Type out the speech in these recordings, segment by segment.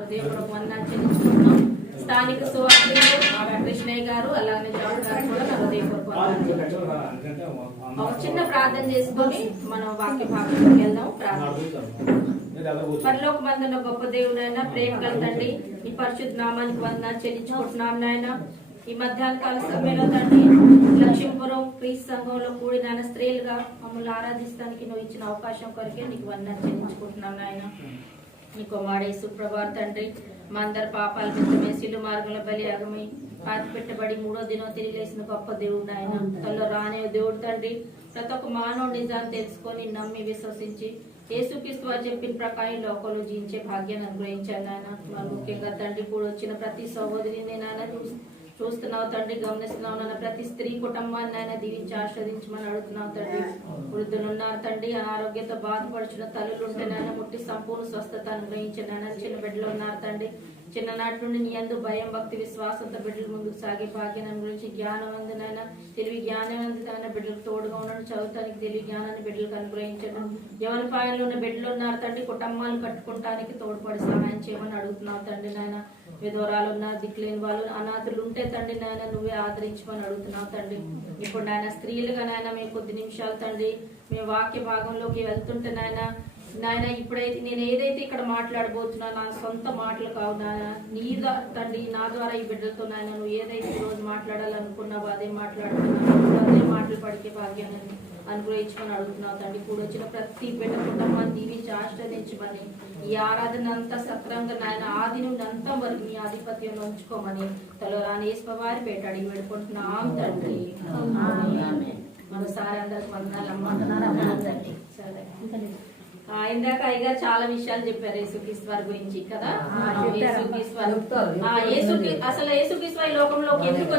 హృదయపూర్వక వందనాలు చెల్లించుకుంటున్నాం. స్థానిక సువార్తలు కృష్ణయ్య గారు అలానే జాన్ గారు కూడా నా హృదయపూర్వక వందనాలు చెల్లించుకుంటున్నాం. ఒక చిన్న ప్రార్థన చేసుకొని మనం వాక్య భాగంలోకి వెళ్దాం. పరలోక మందున గొప్ప దేవుడైనా ప్రేమ గల తండ్రి, ఈ పరిశుద్ధ నామానికి వందనాలు చెల్లించుకుంటున్నాం నాయన. ఈ మధ్యాహ్న కాల సమయంలో తండ్రి లక్ష్మీపురం క్రీస్తు సంఘంలో కూడిన స్త్రీలుగా మమ్మల్ని ఆరాధిస్తానికి నువ్వు ఇచ్చిన అవకాశం కొరకే నీకు వందనాలు చెల్లించుకుంటున్నాం నాయన. నీ కుమారుడు సుప్రభాత తండ్రి, మా అందరి పాపాల నిమిత్తమే శిలువ మార్గంలో బలియాగమై పాతి పెట్టబడి మూడో దినం తిరిగి లేసిన గొప్ప దేవుడు ఆయన. తనలో రానే దేవుడు తండ్రి, ప్రతి ఒక్క మానవుడు నిజాన్ని తెలుసుకొని నమ్మి విశ్వసించి యేసుక్రీస్తు వారు చెప్పిన ప్రకారం లోకంలో జీవించే భాగ్యాన్ని అనుగ్రహించాను నాయన. మరి ముఖ్యంగా తండ్రి కూడా వచ్చిన ప్రతి సహోదరిని నాయన చూస్తున్నావు తండ్రి, గమనిస్తున్నావు నాన్న. ప్రతి స్త్రీ కుటుంబాన్ని ఆయన దీవించి ఆస్వాదించమని అడుగుతున్నావు తండ్రి. వృద్ధులు ఉన్నారు తండ్రి, అనారోగ్యంతో బాధపడుచున్న తల్లులు ఉంటే నాయన ముట్టి సంపూర్ణ స్వస్థత అనుగ్రహించిన నాయన. చిన్న బిడ్డలు ఉన్నారు తండ్రి, చిన్ననాటి నుండి నీ యందు భయం భక్తి విశ్వాసంతో బిడ్డలు ముందుకు సాగే భాగ్యాన్ని అనుగ్రహించి జ్ఞానవంతునైనా తెలివి జ్ఞానవంతులైన బిడ్డలకు తోడుగా ఉండడం, చదువుతానికి తెలివి జ్ఞానాన్ని బిడ్డలకు అనుగ్రహించడం. ఎవరి పాయంలో ఉన్న బిడ్డలు ఉన్నారు తండ్రి, కుటుంబాలు కట్టుకోవడానికి తోడ్పడి సహాయం చేయమని అడుగుతున్నావు తండ్రి నాయన. విధవరాలు ఉన్నారు, దిక్కులేని వాళ్ళు, అనాథులు ఉంటే తండ్రి నాయన నువ్వే ఆదరించమని అడుగుతున్నావు తండ్రి. ఇప్పుడు నాయన స్త్రీలుగా నాయన మేము కొద్ది నిమిషాలు తండ్రి మేము వాక్య భాగంలోకి వెళ్తుంటే నాయన ఇప్పుడైతే నేను ఏదైతే ఇక్కడ మాట్లాడబోతున్నా నా సొంత మాటలు కావు నాయన, నీ తండ్రి నా ద్వారా ఈ బిడ్డలతో నాయన నువ్వు ఏదైతే ఈరోజు మాట్లాడాలనుకున్నావో అదే మాట్లాడుతున్నావు, అదే మాటలు పడికే భాగ్యాన్ని అనుగ్రహించమని అడుగుతున్నావు తండ్రి. కూడా వచ్చిన ప్రతి బిడ్డ కుటుంబాన్ని దీవించి ఆశ్రదించమని, ఈ ఆరాధన అంతా సక్రంగా నాయన ఆది నుండి అంతం వరకు నీ ఆధిపత్యంలో ఉంచుకోమని తలో రాని యేసువారి పేట అడిగి పెట్టుకుంటున్నాం తండ్రి. మరోసారి అందరికి వందనాలు తండ్రి. సరే, ఇందాక అయ్యగారు చాలా విషయాలు చెప్పారు యేసుక్రీస్తు వారి గురించి కదా. అసలు యేసుక్రీస్తు వారి లోకంలోకి ఎందుకు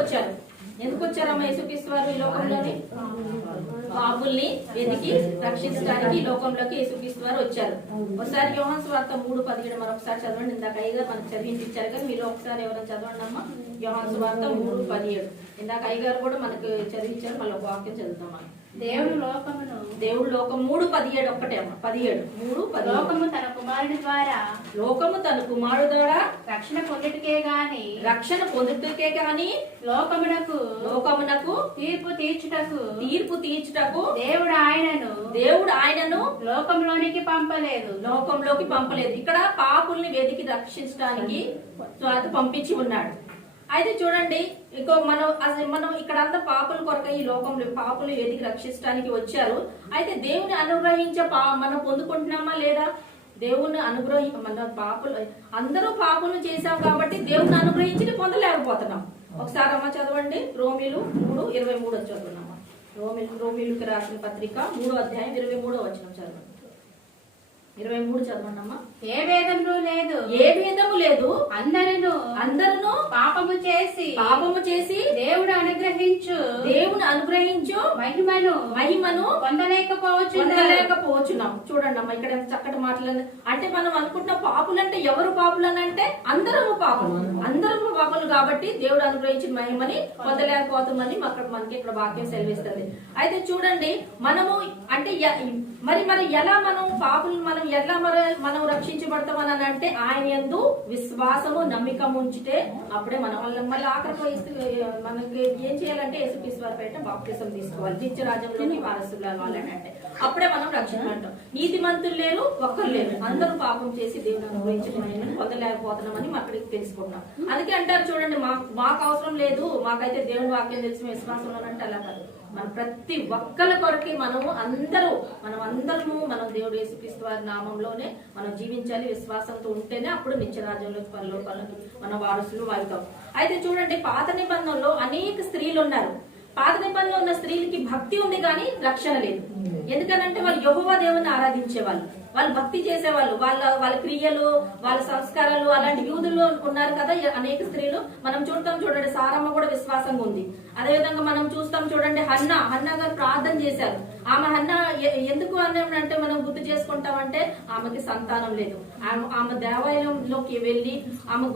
వచ్చారమ్మా? యేసుక్రీస్తు వారు ఈ లోకంలోని పాపుల్ని వెతికి రక్షించడానికి ఈ లోకంలోకి యేసుక్రీస్తు వారు వచ్చారు. ఒకసారి యోహాను సువార్త 3:17 మరొకసారి చదవండి. ఇందాక అయ్యగారు మనకు చదివించారు కదా, మీరు ఒకసారి ఎవరైనా చదవండి అమ్మా. యోహాను సువార్త 3:17 ఇందాక అయ్యగారు కూడా మనకు చదివించారు. మళ్ళీ ఒక వాక్యం చదువుతాం. దేవుడు లోకం 3:17 ఒక్కటే అమ్మ. 17 లోకము తన కుమారుడి ద్వారా రక్షణ పొందుటకే గాని లోకమునకు తీర్పు తీర్చుటకు దేవుడు ఆయనను లోకంలోకి పంపలేదు. ఇక్కడ పాపుల్ని వెతికి రక్షించడానికి పంపించి ఉన్నాడు. అయితే చూడండి, ఇంకో మనం ఇక్కడ అంతా పాపుల కొరక ఈ లోకంలో పాపులు వెతికి రక్షించడానికి వచ్చారు. అయితే దేవుని అనుగ్రహించే మనం పొందుకుంటున్నామా లేదా? దేవుని మన అందరూ పాపులు చేశాం కాబట్టి దేవుని అనుగ్రహించి పొందలేకపోతున్నాం. ఒకసారి అమ్మ చదవండి, రోమీలు 3:23 చదువుతున్నామా. రోమీలుకి రాసిన పత్రిక 3:23 చదవండి. 23 చదవండి అమ్మా. ఏ భేదము లేదు, అందరూ పాపము చేసి దేవుడు అనుగ్రహించు మహిమను పొందలేకపోవచ్చున్నాం. చూడండి అమ్మా, ఇక్కడ చక్కటి మాటలు. అంటే మనం అనుకుంటున్న పాపులు అంటే ఎవరు పాపులు అని అంటే అందరము పాపులు కాబట్టి దేవుడు అనుగ్రహించిన మహిమని పొందలేకపోతామని మనకి ఇక్కడ వాక్యం సెలవిస్తుంది. అయితే చూడండి, మనము అంటే మరి ఎలా మనం పాపులు మనం రక్షించబడతామని అంటే ఆయన యందు విశ్వాసము నమ్మకం ఉంచితే అప్పుడే మనం మళ్ళీ ఆఖరికి మనకి ఏం చేయాలంటే యేసుక్రీస్తు వారి పేట బాప్తిసం తీసుకోవాలి, నిత్య రాజ్యంలోకి వారసులు అవ్వాలని అంటే అప్పుడే మనం రక్షించబడతాం. నీతిమంతులు లేరు, ఒక్కరు లేరు, అందరూ పాపం చేసి దేవుని అనుగ్రహించిన పొందలేకపోతున్నామని అక్కడికి తెలుసుకుంటున్నాం. అందుకే అంటారు చూడండి, మాకు అవసరం లేదు, మాకైతే దేవుని వాక్యం తెలిసిన విశ్వాసంలో అంటే అలా కాదు. మన ప్రతి ఒక్కరి కొరకి మనం అందరము దేవుడు యేసుక్రీస్తు వారి నామంలోనే మనం జీవించాలి. విశ్వాసంతో ఉంటేనే అప్పుడు నిత్యరాజ్యంలో పరలోకాలకు మన వారసులు అవుతాం. అయితే చూడండి, పాత నిబంధనలో అనేక స్త్రీలు ఉన్నారు. పాత నిబంధనలో ఉన్న స్త్రీలకి భక్తి ఉంది కానీ రక్షణ లేదు. ఎందుకనంటే వాళ్ళు యెహోవా దేవుని ఆరాధించేవాళ్ళు, వాళ్ళు భక్తి చేసేవాళ్ళు, వాళ్ళ క్రియలు, వాళ్ళ సంస్కారాలు అలాంటి యూదుల్లో ఉన్నారు కదా అనేక స్త్రీలు. మనం చూస్తాం చూడండి, సారమ్మ కూడా విశ్వాసంగా ఉంది. అదేవిధంగా మనం చూస్తాం చూడండి, హన్నా గారు ప్రార్థన చేశారు. హన్నా ఎందుకు అంటే మనం గుర్తు చేసుకుంటామంటే ఆమెకి సంతానం లేదు. ఆమె దేవాలయంలోకి వెళ్లి ఆమె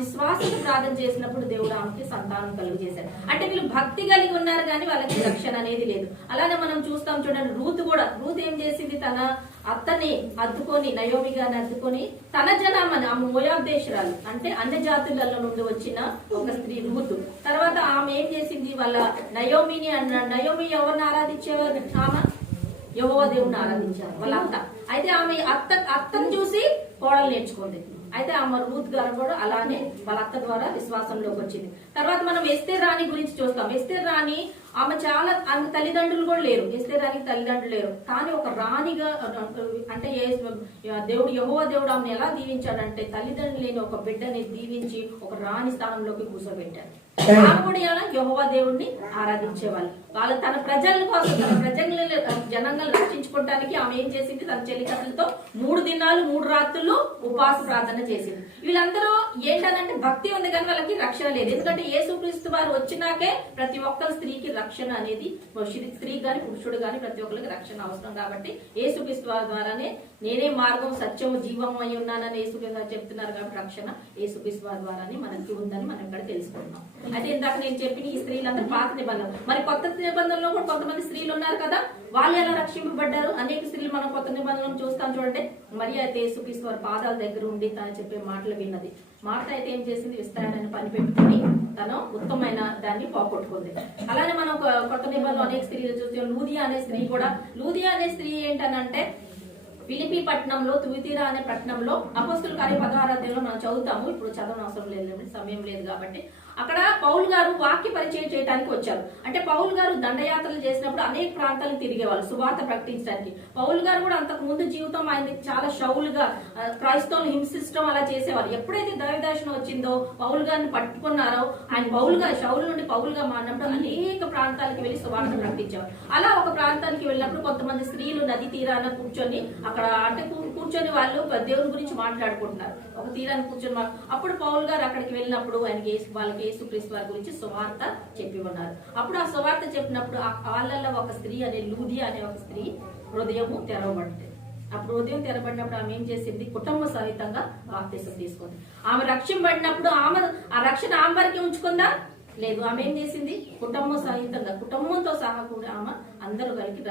విశ్వాసంతో ప్రార్థన చేసినప్పుడు దేవుడు ఆమెకి సంతానం కలుగు చేశారు. అంటే వీళ్ళు భక్తి కలిగి ఉన్నారు కానీ వాళ్ళకి రక్షణ అనేది లేదు. అలానే మనం చూస్తాం చూడండి, రూత్ ఏం చేసింది, తన అత్తని అద్దుకొని, నయోమి గారిని అద్దుకొని తన జనామని, ఆమె మోయాబ్ దేశరాలు అంటే అన్ని జాతులలో నుండి వచ్చిన ఒక స్త్రీ రూతు. తర్వాత ఆమె ఏం చేసింది, వాళ్ళ నయోమిని అన్నాడు. నయోమి ఎవరిని ఆరాధించేవారు? ఆమె యెహోవా దేవుడిని ఆరాధించారు వాళ్ళ అత్త. అయితే ఆమె అత్తను చూసి కోడలు నేర్చుకుంది. అయితే ఆమె రూత్ గారు కూడా అలానే వాళ్ళ అత్త ద్వారా విశ్వాసంలోకి వచ్చింది. తర్వాత మనం ఎస్తేర్ రాణి గురించి చూస్తాం. ఎస్తేర్ రాణి ఆమె చాలా, ఆమె తల్లిదండ్రులు కూడా లేరు. ఎస్తేర్ రాణికి తల్లిదండ్రులు లేరు, కానీ ఒక రాణిగా అంటే దేవుడు యెహోవా దేవుడు ఆమెను ఎలా దీవించాడంటే తల్లిదండ్రులు లేని ఒక బిడ్డని దీవించి ఒక రాణి స్థానంలోకి కూర్చోబెట్టాడు. ఆమె కూడా యెహోవా దేవుడిని ఆరాధించేవాళ్ళు. వాళ్ళు తన ప్రజల కోసం, తన జనాలను రక్షించుకోవడానికి ఆమె ఏం చేసింది, తన చెల్లికత్తలతో 3 దినాలు 3 రాత్రులు ఉపవాస ప్రార్థన చేసింది. వీళ్ళందరూ ఏంటనంటే భక్తి ఉంది కానీ వాళ్ళకి రక్షణ లేదు. ఎందుకంటే యేసుక్రీస్తు వారు వచ్చినాకే ప్రతి ఒక్కరి స్త్రీకి రక్షణ అనేది, స్త్రీ గాని పురుషుడు గాని ప్రతి ఒక్కరికి రక్షణ అవసరం. కాబట్టి యేసుక్రీస్తు వారి ద్వారానే నేనే మార్గం సత్యము జీవము అయి ఉన్నానని యేసుక్రీస్తు వారు చెప్తున్నారు. కాబట్టి రక్షణ యేసుక్రీస్తు వారి ద్వారానే మనకి ఉందని మనం ఇక్కడ తెలుసుకుంటున్నాం. అయితే ఇందాక నేను చెప్పిన ఈ స్త్రీలందరూ పాత నిబంధన, మరి కొత్త నిబంధనలో కూడా కొంతమంది స్త్రీలు ఉన్నారు కదా, వాళ్ళు ఎలా రక్షింపబడ్డారు? అనేక స్త్రీలు మనం కొత్త నిబంధనలు చూస్తాం చూడండి. మరి అయితే యేసుక్రీస్తు వారి పాదాల దగ్గర ఉండి తను చెప్పే మాటలు విన్నది. మాట అయితే ఏం చేసింది, విస్తారమైన పని పెట్టుకుని తను ఉత్తమమైన దాన్ని పోగొట్టుకుంది. అలానే మనం కొత్త నిబంధనలు అనేక స్త్రీలు చూస్తాం. లూదియా అనే స్త్రీ కూడా, లూదియా అనే స్త్రీ ఏంటనంటే ఫిలిపి పట్టణంలో, తుయితీరా అనే పట్టణంలో అపోస్తుల కార్యం 16వ అధ్యాయంలో మనం చదువుతాము. ఇప్పుడు చదవడం అవసరం లేదు, సమయం లేదు కాబట్టి. అక్కడ పౌలు గారు వాక్య పరిచయం చేయడానికి వచ్చారు. అంటే పౌలు గారు దండయాత్రలు చేసినప్పుడు అనేక ప్రాంతాలను తిరిగేవాళ్ళు సువార్త ప్రకటించడానికి. పౌలు గారు కూడా అంతకు ముందు జీవితం ఆయన చాలా షౌలుగా క్రైస్తవులు హింసించడం అలా చేసేవారు. ఎప్పుడైతే దైవదర్శనం వచ్చిందో పౌలు గారిని పట్టుకున్నారో, ఆయన పౌలుగా షౌలు నుండి పౌలుగా మారినప్పుడు అనేక ప్రాంతాలకు వెళ్లి సువార్త ప్రకటించేవారు. అలా ఒక ప్రాంతానికి వెళ్ళినప్పుడు కొంతమంది స్త్రీలు నది తీరాన కూర్చొని అక్కడ అంటే కూర్చొని వాళ్ళు దేవుని గురించి మాట్లాడుకుంటున్నారు. ఒక తీరాన్ని కూర్చొని అప్పుడు పౌలు గారు అక్కడికి వెళ్ళినప్పుడు ఆయనకి వాళ్ళకి యేసుక్రీస్తు వారి గురించి సువార్త చెప్పి ఉన్నారు. అప్పుడు ఆ సువార్త చెప్పినప్పుడు వాళ్ళల్లో ఒక స్త్రీ అనే లూదియా అనే ఒక స్త్రీ హృదయము తెరవబడింది. అప్పుడు హృదయం తెరబడినప్పుడు ఆమె ఏం చేసింది, కుటుంబ సహితంగా బాప్తిసం తీసుకుంది. ఆమె రక్షింపబడినప్పుడు ఆమె ఆ రక్షణ ఆమె వరకే ఉంచుకుందా? లేదు. ఆమె ఏం చేసింది, కుటుంబ సహితంగా కుటుంబంతో సహా కూడా ఆమె అందరూ కలిగి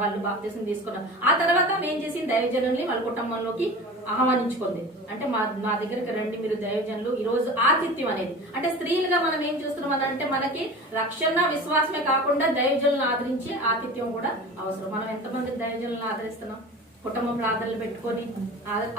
వాళ్ళు బాప్తిసం తీసుకున్నారు. ఆ తర్వాత ఆమె ఏం చేసింది, దైవజనుల్ని వాళ్ళ కుటుంబంలోకి ఆహ్వానించుకుంది. అంటే మా దగ్గరికి రండి మీరు దైవజనులు. ఈ రోజు ఆతిథ్యం అనేది అంటే స్త్రీలుగా మనం ఏం చూస్తున్నాం అని అంటే మనకి రక్షణ విశ్వాసమే కాకుండా దైవజనులను ఆదరించే ఆతిథ్యం కూడా అవసరం. మనం ఎంతమంది దైవజనులను ఆదరిస్తున్నాం? కుటుంబ ప్రార్థనలు పెట్టుకొని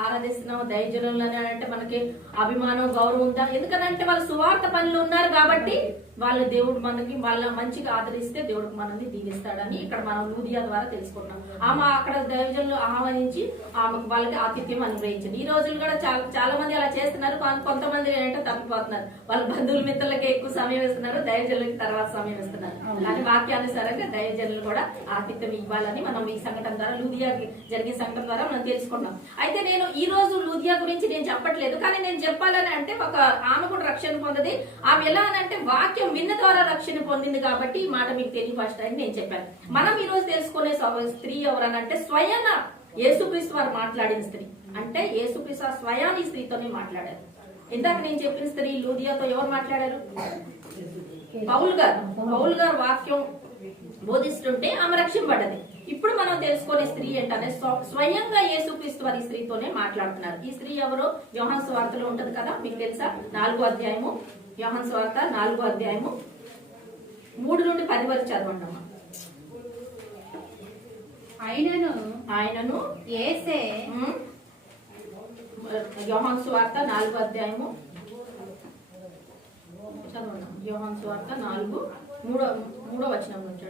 ఆరాధిస్తున్నాం. దైవజనులు అంటే మనకి అభిమానం, గౌరవం ఉందా? ఎందుకంటే వాళ్ళు సువార్త పనులు ఉన్నారు కాబట్టి వాళ్ళు దేవుడు మనకి వాళ్ళ మంచిగా ఆదరిస్తే దేవుడు మనల్ని దీవిస్తాడని ఇక్కడ మనం లూదియా ద్వారా తెలుసుకుంటాం. ఆమె అక్కడ దైవజనులు ఆహ్వానించి ఆమెకు వాళ్ళకి ఆతిథ్యం అనుగ్రహించింది. ఈ రోజులు కూడా చాలా మంది అలా చేస్తున్నారు. కొంతమంది ఏంటంటే తప్పిపోతున్నారు. వాళ్ళ బంధువుల మిత్రులకి ఎక్కువ సమయం ఇస్తున్నారు, దైవజనులకి తర్వాత సమయం ఇస్తున్నారు. అలాంటి వాక్యానుసారంగా దైవజనులు కూడా ఆతిథ్యం ఇవ్వాలని మనం ఈ సంఘటన ద్వారా, లూదియాకి జరిగే సంఘటన ద్వారా మనం తెలుసుకున్నాం. అయితే నేను ఈ రోజు లూదియా గురించి నేను చెప్పట్లేదు, కానీ నేను చెప్పాలని అంటే ఒక ఆమె కూడా రక్షణ పొందది. ఆమె ఎలా అని అంటే వాక్యం విన్న ద్వారా రక్షణ పొందింది కాబట్టి ఈ మాట మీకు తెలియపరచడానికి నేను చెప్పాను. మనం ఈ రోజు తెలుసుకునే స్త్రీ ఎవరనంటే స్వయాన యేసుక్రీస్తు వారు మాట్లాడిన స్త్రీ. అంటే యేసుక్రీస్తు స్వయాన్ని ఈ స్త్రీతోనే మాట్లాడారు. ఇందాక నేను చెప్పిన స్త్రీ లూదియాతో ఎవరు మాట్లాడారు? పౌలు గారు వాక్యం బోధిస్తుంటే ఆమె రక్షింపబడ్డది. ఇప్పుడు మనం తెలుసుకునే స్త్రీ ఏంటనే స్వయంగా యేసుక్రీస్తు వారి స్త్రీతోనే మాట్లాడుతున్నారు. ఈ స్త్రీ ఎవరో యోహాను సువార్తలో ఉంటది కదా, మీకు తెలుసా? 4వ అధ్యాయము, యోహాను సువార్త 4వ అధ్యాయము 3 నుండి 10 వరకు చదవండి అమ్మా. ఆయనను యేసే, యోహాను సువార్త 4వ అధ్యాయము చదవండి. యోహాను సువార్త 4:3 వచనం నుంచి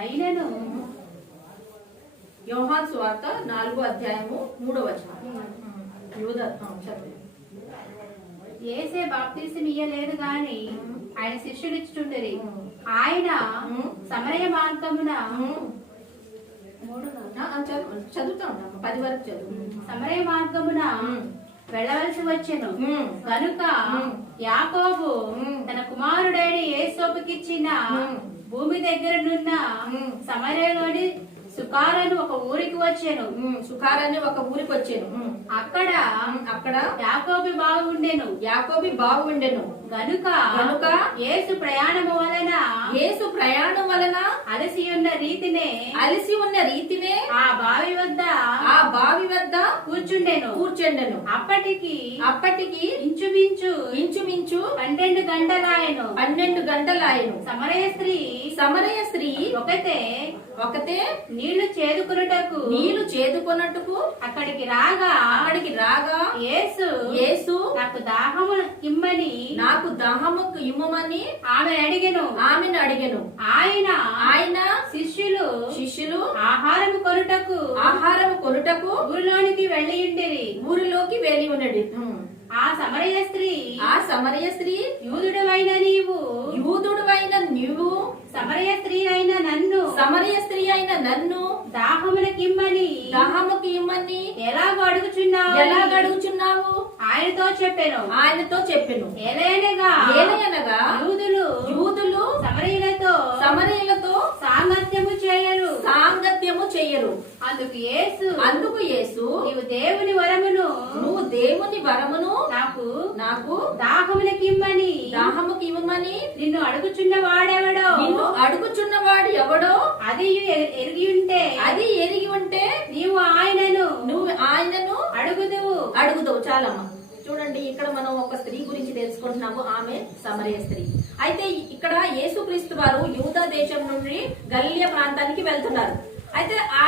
అయినను యోహాను సువార్త 4వ అధ్యాయము 3వ వచనం. యేసే బాప్తిసం ఇయ్యలేదు గాని ఆయన శిష్యులిచ్చుచుండిరి. ఆయన సమరయ మార్గమున చదువుతా ఉన్నాము 10 వరకు చదువు. సమరయ మార్గమున వెళ్ళవలసి వచ్చెను కనుక యాకోబు తన కుమారుడైన యేసోపుకిచ్చిన భూమి దగ్గరనున్న సమరయలోని సుకారను ఒక ఊరికి వచ్చాను. సుకారాన్ని ఒక ఊరికి వచ్చాను. అక్కడ అక్కడ యాకోబు బావి ఉండెను. యాకోబి బావి ఉండెను. గనుక గనుక యేసు ప్రయాణము వలన యేసు ప్రయాణం వలన అలసి ఉన్న రీతినే అలసి ఉన్న రీతినే ఆ బావి వద్ద ఆ బావి వద్ద కూర్చుండెను. కూర్చుండెను. అప్పటికి ఇంచుమించు ఇంచుమించు 12 గంటలాయను. 12 గంటలాయను. సమరయ స్త్రీ ఒకతే నీళ్లు చేదుకొన్నట్టుకు అక్కడికి రాగా యేసు నాకు దాహము ఇమ్మని ఆమెను అడిగెను. ఆయన శిష్యులు ఆహారము కొనుటకు ఊరిలోకి వెళ్ళి ఉన్నది. ఆ సమరయ స్త్రీ యూదుడవైన నీవు సమరయ స్త్రీ అయిన నన్ను దాహముకి ఇమ్మని ఎలాగో అడుగుచున్నావు ఆయనతో చెప్పెను. ఏలయనగా యూదులు సమరయులతో సాంగత్యము చేయరు. అందుకు యేసు నీవు దేవుని వరమును నాకు దాహముకి ఇమ్మని నిన్ను అడుగుచున్న వాడు ఎవడో అది ఎరిగి ఉంటే నీవు ఆయనను అడుగుదువు. చాలమ్మా. చూడండి, ఇక్కడ మనం ఒక స్త్రీ గురించి తెలుసుకుంటున్నాము. ఆమె సమరయ స్త్రీ. అయితే ఇక్కడ యేసుక్రీస్తు వారు యూదా దేశం నుండి గలిలయ ప్రాంతానికి వెళ్తున్నారు. అయితే ఆ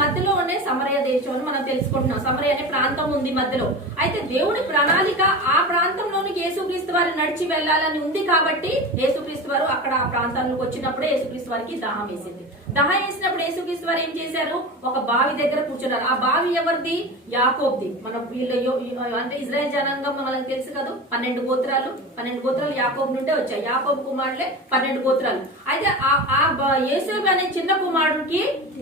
మధ్యలోనే సమరయ దేశం అని మనం తెలుసుకుంటున్నాం. సమరయ అనే ప్రాంతం ఉంది మధ్యలో. అయితే దేవుడి ప్రణాళిక ఆ ప్రాంతంలోనికి యేసుక్రీస్తు వారు నడిచి వెళ్లాలని ఉంది కాబట్టి యేసుక్రీస్తు వారు అక్కడ ఆ ప్రాంతానికి వచ్చినప్పుడే యేసుక్రీస్తు వారికి దాహం వేసింది. దాహం వేసినప్పుడు యేసుక్రీస్తు వారు ఏం చేశారు? ఒక బావి దగ్గర కూర్చున్నారు. ఆ బావి ఎవరిది? యాకోబ్ది. మన వీళ్ళు అంటే ఇజ్రాయెల్ జనాంగం మనకు తెలుసు కదా, 12 గోత్రాలు యాకోబు నుండే వచ్చాయి. యాకోబు కుమారులే 12 గోత్రాలు. అయితే ఆ యేసేపు అనే చిన్న కుమారుడికి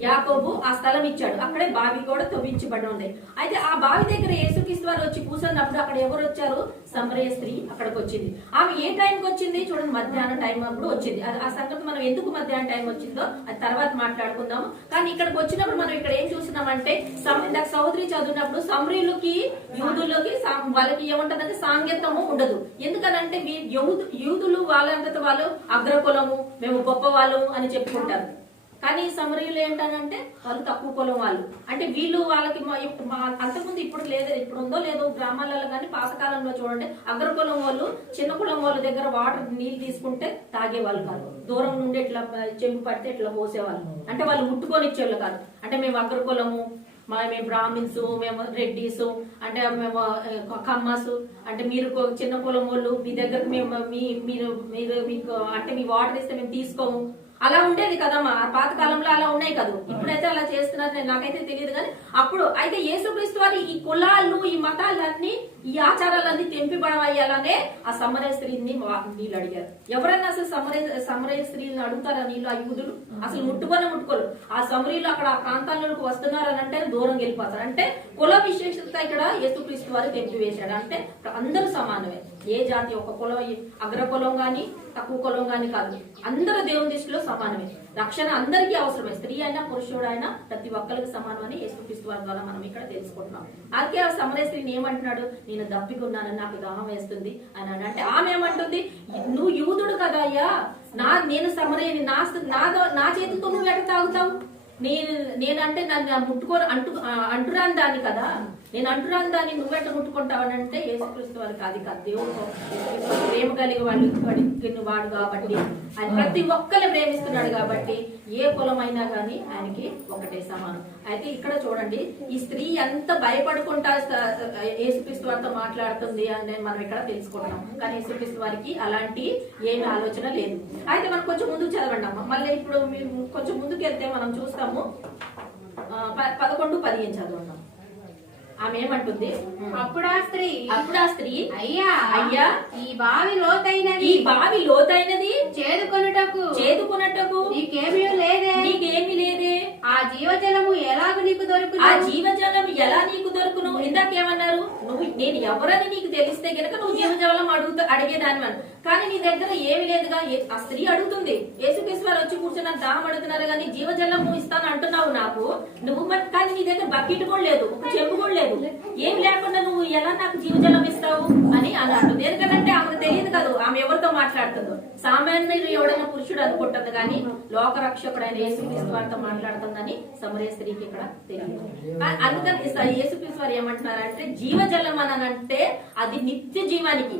యాకోబు ఆ స్థలం ఇచ్చాడు. అక్కడే బావి కూడా తవ్వించబడి ఉంది. అయితే ఆ బావి దగ్గర యేసుక్రీస్తు వారు వచ్చి కూర్చున్నప్పుడు అక్కడ ఎవరు వచ్చారు? సమరయ స్త్రీ అక్కడికి వచ్చింది. ఆమె ఏ టైంకి వచ్చింది? చూడండి, మధ్యాహ్నం టైం అప్పుడు వచ్చింది. ఆ సంగతి మనం ఎందుకు మధ్యాహ్నం టైం వచ్చిందో అది తర్వాత మాట్లాడుకుందాము. కానీ ఇక్కడికి వచ్చినప్పుడు మనం ఇక్కడ ఏం చూస్తున్నామంటే, సహోదరి చదివినప్పుడు సమరీయులకి యూదులకి వాళ్ళకి ఏముంటదంటే సాంగత్యము ఉండదు. ఎందుకనంటే యూదులు వాళ్ళంతట వాళ్ళు అగ్రకులము, మేము గొప్ప వాళ్ళు అని చెప్పుకుంటారు. కానీ సమరీయులు ఏంటనంటే వాళ్ళు తక్కువ కులం వాళ్ళు. అంటే వీళ్ళు వాళ్ళకి అంతకుముందు ఇప్పుడు ఉందో లేదో గ్రామాలలో కానీ పాతకాలంలో చూడండి, అగ్రకులం వాళ్ళు చిన్న కులం వాళ్ళ దగ్గర వాటర్ నీళ్ళు తీసుకుంటే తాగేవాళ్ళు కాదు. దూరం నుండి ఇట్లా చెంపు పడితే ఇట్లా పోసేవాళ్ళు. అంటే వాళ్ళు ముట్టుకొని ఇచ్చేవాళ్ళు కాదు. అంటే మేము అగ్రకులము, మేము బ్రాహ్మిన్స్, మేము రెడ్డిస్, అంటే మేము కమ్మస్, అంటే మీరు చిన్న కులం వాళ్ళు, మీ దగ్గరకు మీరు మీకు అంటే మీ వాటర్ ఇస్తే మేము తీసుకోము. అలా ఉండేది కదమ్మా. పాత కాలంలో అలా ఉన్నాయి కదా. ఇప్పుడైతే అలా చేస్తున్నారు, నాకైతే తెలియదు. కానీ అప్పుడు అయితే యేసుక్రీస్తు వారి ఈ కులాలు, ఈ మతాలన్నీ, ఈ ఆచారాలన్నీ తెంపిబడవయ్యాలనే ఆ సమరయ స్త్రీని నీళ్ళు అడిగారు. ఎవరన్నా అసలు సమరయ స్త్రీని అడుగుతారా నీళ్ళు? ఆ యూదులు అసలు ముట్టుకోరు. ఆ సమరీలు అక్కడ ఆ ప్రాంతాల్లోకి వస్తున్నారు అని అంటే దూరం వెళ్ళిపోతారు. అంటే కుల విశేషత ఇక్కడ యేసుక్రీస్తు వారు తెంపివేశాడు. అంటే అందరూ సమానమే. ఏ జాతి ఒక కులం, అగ్ర కులం గాని తక్కువ కులం గాని కాదు. అందరూ దేవుని దృష్టిలో సమానమే. రక్షణ అందరికీ అవసరమే. స్త్రీ అయినా పురుషుడు అయినా ప్రతి ఒక్కరికి సమానమని యేసుక్రీస్తు వారి ద్వారా మనం ఇక్కడ తెలుసుకుంటున్నాం. అలాగే ఆ సమరయ స్త్రీని ఏమంటున్నాడు? నేను దప్పికున్నానని, నాకు దాహం వేస్తుంది అని అంటే ఆమె ఏమంటుంది? నువ్వు యూదుడు కదా అయ్యా, నేను సమరయని, నా చేతితో నువ్వు ఎట్లా తాగుతావు? నేనంటే నన్ను అంటురాని దాన్ని కదా, నేను అంటురాని దాన్ని నువ్వెట్లా ముట్టుకుంటావని అంటే యేసుక్రీస్తు వారికి అది కాదు. దేవుడు ప్రేమ కలిగి వాడు కాబట్టి, ఆయన ప్రతి ఒక్కరిని ప్రేమిస్తున్నాడు కాబట్టి ఏ కులమైనా కానీ ఆయనకి ఒకటే సమానం. అయితే ఇక్కడ చూడండి, ఈ స్త్రీ ఎంత భయపడుకుంటా యేసుక్రీస్తు వారితో మాట్లాడుతుంది అని మనం ఇక్కడ తెలుసుకుంటున్నాం. కానీ యేసుక్రీస్తు వారికి అలాంటి ఏమి ఆలోచన లేదు. అయితే మనం కొంచెం ముందుకు చదవండి అమ్మ. మళ్ళీ ఇప్పుడు కొంచెం ముందుకు వెళ్తే మనం చూస్తాము 11-15 చదవండి. ఆమె ఏమంటుంది? అప్పుడు ఆ స్త్రీ అయ్యా ఈ బావి లోతైనది చేదుకొనుటకు నీకేమీ లేదే. ఆ జీవజలము ఎలా నీకు దొరుకును? ఇందాకేమన్నారు? నువ్వు నేను ఎవరని నీకు తెలిస్తే గనక నువ్వు జీవజలం అడిగేదాని. కానీ నీ దగ్గర ఏమి లేదుగా. ఆ స్త్రీ అడుగుతుంది, యేసుక్రీస్తు వారు వచ్చి కూర్చొని నాకు దాహం అడుగుతున్నారు కానీ జీవజలం ఇస్తాను అంటున్నావు నాకు నువ్వు, కానీ నీ దగ్గర బకెట్ కూడా లేదు, ఒక చెంబు కూడా లేదు, ఏం లేకుండా నువ్వు ఎలా నాకు జీవజలం ఇస్తావు అని అంటుంది. ఎందుకంటే ఆమెకు తెలియదు కదా ఆమె ఎవరితో మాట్లాడుతుందో. సామాన్యుడు ఎవడైనా పురుషుడు అనుకుంటుంది కానీ లోకరక్షకుడైన యేసుక్రీస్తు వారితో మాట్లాడుతుందని సమరయ స్త్రీకి ఇక్కడ తెలియదు. అందుకని యేసుక్రీస్తు వారు ఏమంటున్నారంటే జీవజలం అని అంటే అది నిత్య జీవానికి.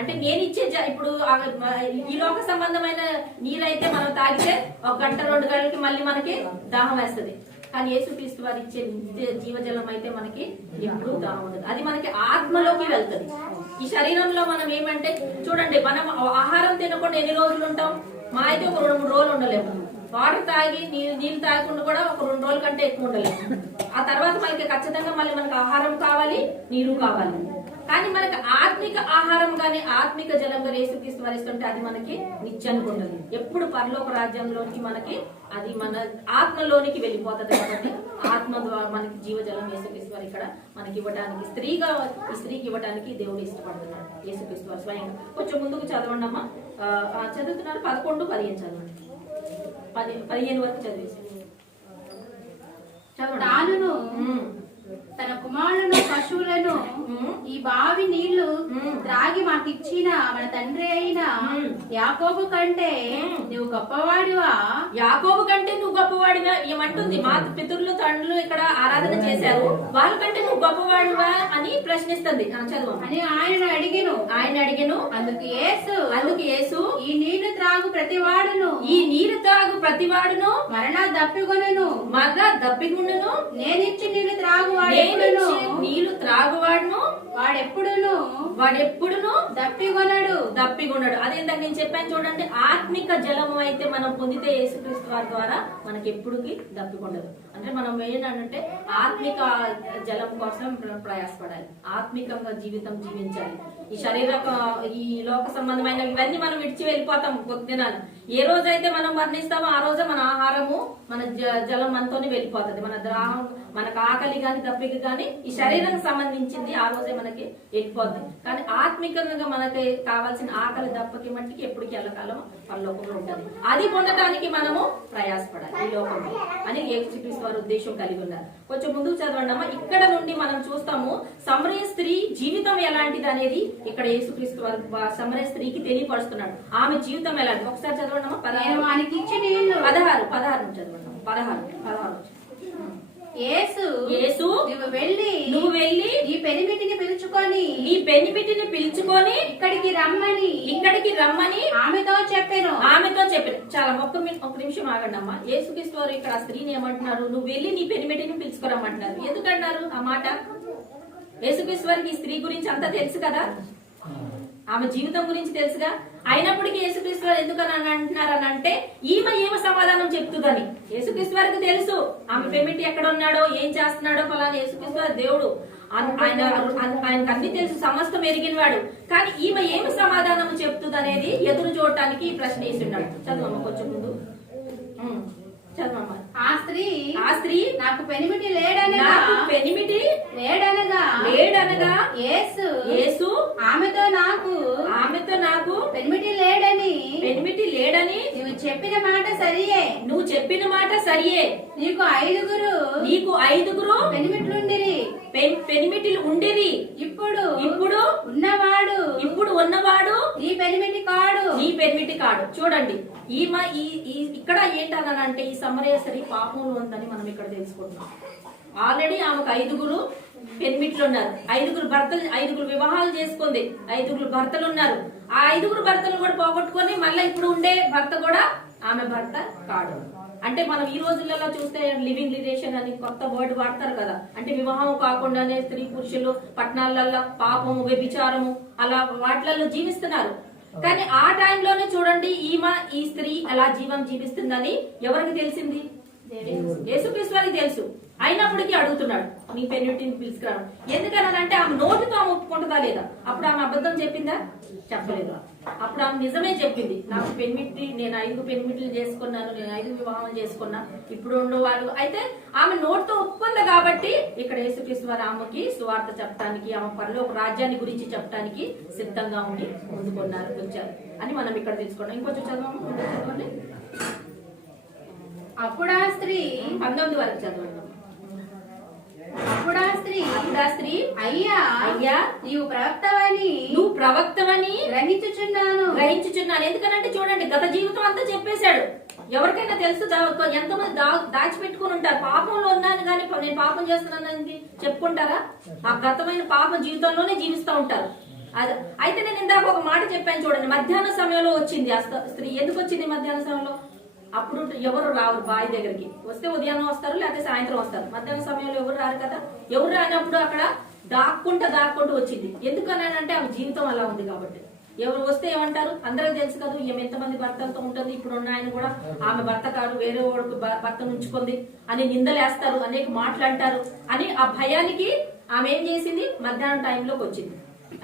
అంటే నేను ఇచ్చే ఇప్పుడు ఈ లోక సంబంధమైన నీరైతే మనం తాగితే 1 గంట 2 గంటలకి మళ్ళీ మనకి దాహం వేస్తుంది. కానీ యేసుక్రీస్తు వారు ఇచ్చే నిత్య జీవజలం అయితే మనకి ఎప్పుడు దాహం ఉండదు. అది మనకి ఆత్మలోకి వెళ్తుంది. ఈ శరీరంలో మనం ఏమంటే చూడండి, మనం ఆహారం తినకుండా ఎన్ని రోజులు ఉంటాం? మా అయితే ఒక 2-3 రోజులు ఉండలేము. వాటర్ తాగి నీళ్ళు తాగకుండా కూడా ఒక 2 రోజుల కంటే ఎక్కువ ఉండలేము. ఆ తర్వాత మనకి ఖచ్చితంగా మళ్ళీ మనకి ఆహారం కావాలి, నీరు కావాలి. కానీ మనకి ఆత్మిక ఆహారం గాని ఆత్మిక జలం గాని యేసుక్రీస్తు వారు ఇస్తుంటే అది మనకి నిత్యానికి ఉండదు. ఎప్పుడు పరలోక రాజ్యంలోనికి మనకి అది మన ఆత్మలోనికి వెళ్ళిపోతుంది. కాబట్టి ఆత్మ ద్వారా మనకి జీవజలం యేసుక్రీస్తు వారు ఇక్కడ మనకి ఇవ్వడానికి, స్త్రీగా ఈ స్త్రీకి ఇవ్వడానికి దేవుడు ఇష్టపడుతున్నాడు. యేసుక్రీస్తు వారు స్వయంగా. కొంచెం ముందుకు చదవండి అమ్మా. చదువుతున్నారు 11-15 చదవండి. 15 వరకు చదివేసి తానును తన కుమారులను పశువులను ఈ బావి నీళ్లు త్రాగి మాకు ఇచ్చిన మన తండ్రి అయిన యాకోబు కంటే నువ్వు గొప్పవాడివా? యాకోబు కంటే నువ్వు గొప్పవాడివా ఏమంటుంది? మా పితరులు తండ్రులు ఇక్కడ ఆరాధన చేశారు, వాళ్ళకంటే నువ్వు గొప్పవాడివా అని ప్రశ్నిస్తుంది. చదువు అని ఆయన అడిగెను. అందుకు యేసు ఈ నీళ్లు త్రాగు ప్రతివాడును మరలా దప్పిగొనును నేనిచ్చి నీళ్లు నీళ్లు త్రాగువాడును వాడెప్పుడును దప్పిగొనడు. అదేంటంటే నేను చెప్పాను చూడండి, ఆత్మిక జలము అయితే మనం పొందితే యేసుక్రీస్తు వారి ద్వారా మనకి ఎప్పుడుకి దప్పికొండదు. అంటే మనం ఏంటంటే ఆత్మిక జలం కోసం ప్రయాసపడాలి, ఆత్మికంగా జీవితం జీవించాలి. ఈ లోక సంబంధమైన ఇవన్నీ మనం విడిచి వెళ్ళిపోతాం కొద్ది దినాలు. ఏ రోజైతే మనం మరణిస్తామో ఆ రోజే మన ఆహారము మన జలం మనతోనే వెళ్ళిపోతుంది. మన దాహం, మనకు ఆకలి గాని దప్పిక గాని ఈ శరీరానికి సంబంధించింది ఆ రోజే మనకి వెళ్ళిపోద్ది. కానీ ఆత్మికంగా మనకి కావాల్సిన ఆకలి దప్పకి మట్టికి ఎప్పటికి ఎల్లకాలం పరలోకంలో ఉంటది. అది పొందడానికి మనము ప్రయాసపడాలి ఈ లోకంలో అని యేసుక్రీస్తు వారి ఉద్దేశం కలిగి ఉన్నారు. కొంచెం ముందుకు చదవండి అమ్మా. ఇక్కడ నుండి మనం చూస్తాము సమరయ స్త్రీ జీవితం ఎలాంటిది అనేది ఇక్కడ యేసుక్రీస్తు వారు సమరయ స్త్రీకి తెలియపరుస్తున్నాడు. ఆమె జీవితం ఎలాంటి ఒకసారి చదవండి అమ్మా. 16 చదవండి. 16 యేసు నువ్వు వెళ్ళి ఈ పెనిమిటిని పిలుచుకొని ఇక్కడికి రమ్మని ఆమెతో చెప్పాను. చాలా ఒక్క నిమిషం ఆగండి అమ్మా. యేసుక్రీస్తు వారు ఇక్కడ స్త్రీని ఏమంటున్నారు? నువ్వు వెళ్ళి నీ పెనిమిటిని పిలుచుకోరమ్మంటున్నారు. ఎందుకన్నారు ఆ మాట? యేసుక్రీస్తు వారికి ఈ స్త్రీ గురించి అంతా తెలుసు కదా, ఆమె జీవితం గురించి తెలుసుగా. అయినప్పటికీ యేసుక్రీస్తు వారు ఎందుకని అంటున్నారని అంటే ఈమె సమాధానం చెప్తుందని యేసుక్రీస్తు వారికి తెలుసు. ఆమె పెమిటి ఎక్కడ ఉన్నాడో ఏం చేస్తున్నాడో ఫలానా. యేసుక్రీస్తు వారి దేవుడు, ఆయనకు అన్ని తెలుసు, సమస్తం ఎరిగిన వాడు. కానీ ఈమె ఏమి సమాధానం చెప్తుంది అనేది ఎదురు చూడటానికి ఈ ప్రశ్న వేస్తున్నాడు. చదువమ్మ కొంచెం ముందు చదువమ్మ. ఆ స్త్రీ నాకు పెనిమిటి లేడనగా యేసు ఆమెతో నాకు పెనిమిటి లేడని నువ్వు చెప్పిన మాట సరియే. నీకు ఐదుగురు పెనిమిటిలు ఉండిరి. ఇప్పుడు ఉన్నవాడు నీ పెనిమిటి కాడు. చూడండి, ఇక్కడ ఏంటనంటే ఈ సమరయ స్త్రీ పాపంలో ఉందని మనం ఇక్కడ తెలుసుకుంటున్నాం. ఆల్రెడీ ఆమెకు 5 పెనిమిట్లు ఉన్నారు. 5 వివాహాలు చేసుకుంది. 5 భర్తలు ఉన్నారు. ఆ 5 భర్తలు కూడా పోగొట్టుకొని మళ్ళీ ఇప్పుడు ఉండే భర్త కూడా ఆమె భర్త కాడు. అంటే మనం ఈ రోజులలో చూస్తే లివింగ్ రిలేషన్ అని కొత్త వర్డ్ వాడతారు కదా. అంటే వివాహం కాకుండానే స్త్రీ పురుషులు పట్టణాలలో పాపము, వ్యభిచారము అలా వాటిలలో జీవిస్తున్నారు. కానీ ఆ టైంలోనే చూడండి ఈ స్త్రీ అలా జీవం జీవిస్తుందని ఎవరికి తెలిసింది? యేసుక్రీస్తు వారికి తెలుసు, అయినప్పటికీ అడుగుతున్నాడు నీ పెన్నిటిని పిలుచుకురావడం. ఎందుకనంటే ఆమె నోటితో ఆమె ఒప్పుకుంటుందా లేదా? అప్పుడు ఆమె అబద్ధం చెప్పిందా? చెప్పలేదు. అప్పుడు ఆమె నిజమే చెప్పింది. నాకు పెన్మిటి, నేను 5 పెన్మిట్లు చేసుకున్నాను, నేను 5 వివాహం చేసుకున్నా, ఇప్పుడు వాళ్ళు. అయితే ఆమె నోటితో ఒప్పుకుంది కాబట్టి ఇక్కడ యేసుక్రీస్తు వారు ఆమెకి సువార్త చెప్పడానికి, ఆమె పరలోక రాజ్యాన్ని గురించి చెప్పడానికి సిద్ధంగా ఉండి ముందుకున్నారు, వచ్చారు అని మనం ఇక్కడ తెలుసుకున్నాం. ఇంకొంచెం చదవండి. అప్పుడా స్త్రీ 19 వరకు చదవండి. అప్పుడా స్త్రీ అయ్యా అయ్యా నీవు ప్రవక్తవని గ్రహించుచున్నాను. ఎందుకనంటే చూడండి, గత జీవితం అంతా చెప్పేశాడు. ఎవరికైనా తెలుసు, ఎంతమంది దాచిపెట్టుకుని ఉంటారు. పాపంలో ఉన్నాను కానీ నేను పాపం చేస్తున్నానని చెప్పుకుంటారా? ఆ గతమైన పాప జీవితంలోనే జీవిస్తూ ఉంటారు. అయితే నేను ఇందాక ఒక మాట చెప్పాను చూడండి, మధ్యాహ్న సమయంలో వచ్చింది ఆ స్త్రీ. ఎందుకు వచ్చింది మధ్యాహ్న సమయంలో? అప్పుడు ఎవరు రారు బావి దగ్గరికి. వస్తే ఉదయాన్నం వస్తారు, లేకపోతే సాయంత్రం వస్తారు. మధ్యాహ్నం సమయంలో ఎవరు రారు కదా. ఎవరు రానప్పుడు అక్కడ దాక్కుంటూ వచ్చింది. ఎందుకనంటే ఆమె జీవితం అలా ఉంది కాబట్టి. ఎవరు వస్తే ఏమంటారు? అందరికి తెలుసు కదా ఈమె ఎంతమంది భర్తలతో ఉంటుంది, ఇప్పుడు ఉన్న ఆయన కూడా ఆమె భర్త కాదు, వేరే వాడికి భర్తను ఉంచుకుంది అని నిందలేస్తారు, అనేక మాటలు అంటారు అని ఆ భయానికి ఆమె ఏం చేసింది? మధ్యాహ్నం టైంలోకి వచ్చింది.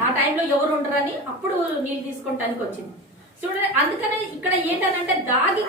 ఆ టైంలో ఎవరు ఉండరని అప్పుడు నీళ్ళు తీసుకుంటానికి వచ్చింది. చూడండి, అందుకనే ఇక్కడ ఏంటనంటే దాగి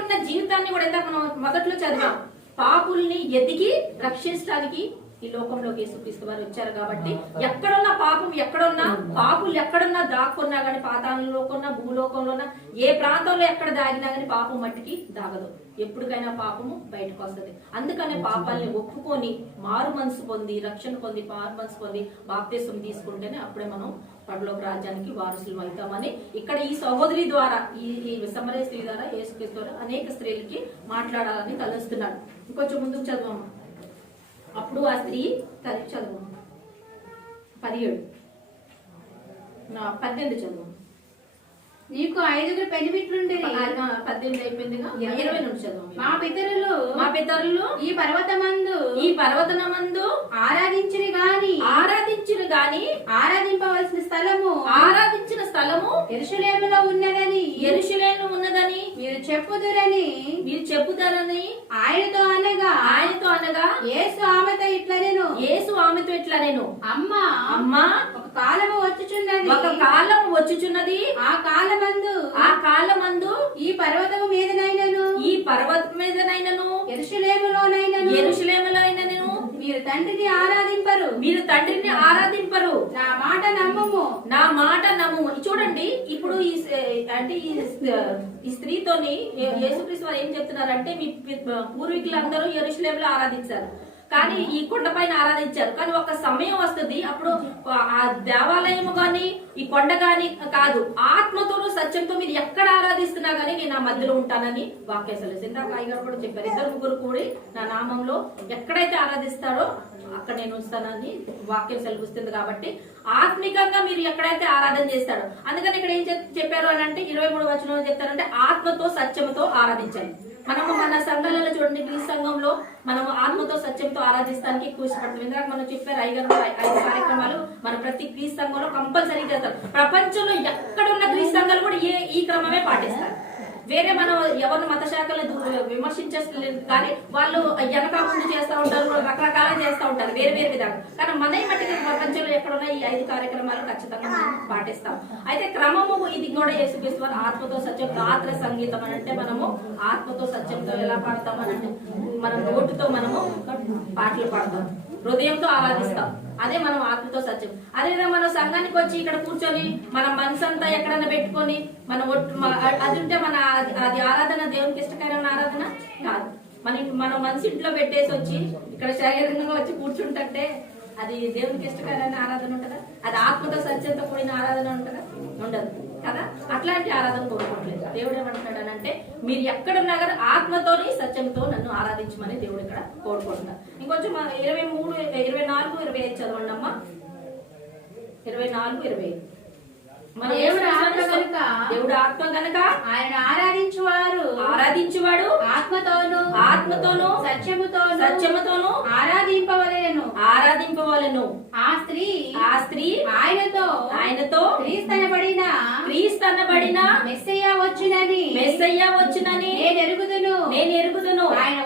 ఉన్న జీవితాన్ని కూడా ఎంత మనం మొదట్లో చదివాం. పాపుల్ని ఎదిగి రక్షించడానికి ఈ లోకంలోకి యేసుక్రీస్తు వారు వచ్చారు కాబట్టి ఎక్కడున్నా పాపం, ఎక్కడున్నా పాపులు ఎక్కడున్నా దాక్కున్నా గానీ, పాతాళంలోకున్నా, భూలోకంలోన్నా, ఏ ప్రాంతంలో ఎక్కడ దాగినా గానీ పాపం మట్టికి దాగదు. ఎప్పటికైనా పాపము బయటకు వస్తుంది. అందుకనే పాపాలని ఒప్పుకొని మారు మనసు పొంది, రక్షణ పొంది, మారు మనసు పొంది బాప్తిసం తీసుకుంటేనే అప్పుడే మనం పరలోక రాజ్యానికి వారసులు అవుతామని ఇక్కడ ఈ సహోదరి ద్వారా, ఈ సమరయ స్త్రీ ద్వారా యేసుక్రీస్తు ద్వారా అనేక స్త్రీలకి మాట్లాడాలని తలుస్తున్నాడు. ఇంకొంచెం ముందుకు చదవమ్మా. అప్పుడు ఆ స్త్రీ చదువు 17 18 చదువు. నీకు 5 పెనిమిట్లుండి 18 అయిపోయిందిగా, 20 నుండి చదువు. మా పితరులు ఈ పర్వతనమందు ఆరాధించిన గాని ఆరాధింపవలసిన స్థలము యెరూషలేములో ఉన్నదని మీరు చెప్పుదురని ఆయనతో అనగా యేసు ఆమెతో ఇట్లా నేను అమ్మా ఒక కాలము వచ్చుచున్నది ఆ కాలమందు ఈ పర్వతము మీదనైనను యెరూషలేములోనైనను మీరు తండ్రిని ఆరాధింపరు నా మాట నమ్ముము. చూడండి, ఇప్పుడు ఈ స్త్రీతోని యేసుక్రీస్తు వారు ఏం చెప్తున్నారంటే, మీ పూర్వీకులందరూ యెరూషలేములో ఆరాధించారు, కానీ ఈ కొండ పైన ఆరాధించారు. కానీ ఒక సమయం వస్తుంది, అప్పుడు ఆ దేవాలయము గాని ఈ కొండ గాని కాదు, ఆత్మతోనూ సత్యంతో మీరు ఎక్కడ ఆరాధిస్తున్నా గానీ నేను ఆ మధ్యలో ఉంటానని వాక్యం సెలవు. ఇందాక అయ్యగారు కూడా చెప్పారు, 2-3 కూడి నా నామంలో ఎక్కడైతే ఆరాధిస్తారో అక్కడ నేను ఉంచుతానని వాక్యం సెలవుస్తుంది. కాబట్టి ఆత్మికంగా మీరు ఎక్కడైతే ఆరాధన చేస్తారో, అందుకని ఇక్కడ ఏం చెప్పారు అని అంటే 23 వచనంలో చెప్తారంటే ఆత్మతో సత్యంతో ఆరాధించాలి. మనము మన సంఘాలలో చూడండి, క్రీస్తు సంఘంలో మనము ఆత్మతో సత్యంతో ఆరాధిస్తానికి ఎక్కువ ఇష్టపడతాం. ఇందాక మనం చెప్పారు 5 కార్యక్రమాలు మన ప్రతి క్రీస్తు సంఘంలో కంపల్సరీ చేస్తారు. ప్రపంచంలో ఎక్కడున్న క్రీస్తు సంఘాలు కూడా ఈ క్రమమే పాటిస్తారు. వేరే మనం ఎవరిని మత శాఖలను విమర్శించలేదు, కానీ వాళ్ళు వెనక ముందు చేస్తూ ఉంటారు, రకరకాల చేస్తూ ఉంటారు, వేరే వేరే విధాలు. కానీ మన మట్టికి ప్రపంచంలో ఎక్కడున్నా ఈ 5 కార్యక్రమాలు ఖచ్చితంగా మనం పాటిస్తాం. అయితే క్రమము ఇది కూడా యేసుక్రీస్తు వారు ఆత్మతో సత్యం, రాత్ర సంగీతం అని అంటే మనము ఆత్మతో సత్యంతో ఎలా పాడతాం అనంటే మన నోటితో మనము పాటలు పాడతాం, హృదయంతో ఆరాధిస్తాం. అదే మనం ఆత్మతో సత్యం. అదే మనం సంఘానికి వచ్చి ఇక్కడ కూర్చొని మన మనసు అంతా ఎక్కడన్నా పెట్టుకొని అది ఉంటే అది ఆరాధన దేవునికి ఇష్టకరమైన ఆరాధన కాదు. మన మనసు ఇంట్లో పెట్టేసి వచ్చి ఇక్కడ శరీరంగా వచ్చి కూర్చుంటే అది దేవునికి ఇష్టకరమైన ఆరాధన ఉంటుందా? అది ఆత్మతో సత్యంతో కూడిన ఆరాధన ఉంటుందా? ఉండదు కదా. అట్లాంటి ఆరాధన కోరుకోవట్లేదు. దేవుడు ఏమంటున్నాడు అని అంటే, మీరు ఎక్కడున్నా కానీ ఆత్మతోని సత్యంతో నన్ను ఆరాధించమని దేవుడు ఇక్కడ కోరుకుంటున్నారు. ఇంకొంచెం 23, 24, 25 చదవండి అమ్మా. 24, 25. మన దేవుడు ఆత్మ కనుక ఆయన ఆరాధించువాడు ఆత్మతోను సత్యముతోను ఆరాధింపవలెను. ఆ స్త్రీ ఆయనతో క్రీస్తనబడిన మెస్సయ్య వచ్చునని నేను ఎరుగుదును. ఆయన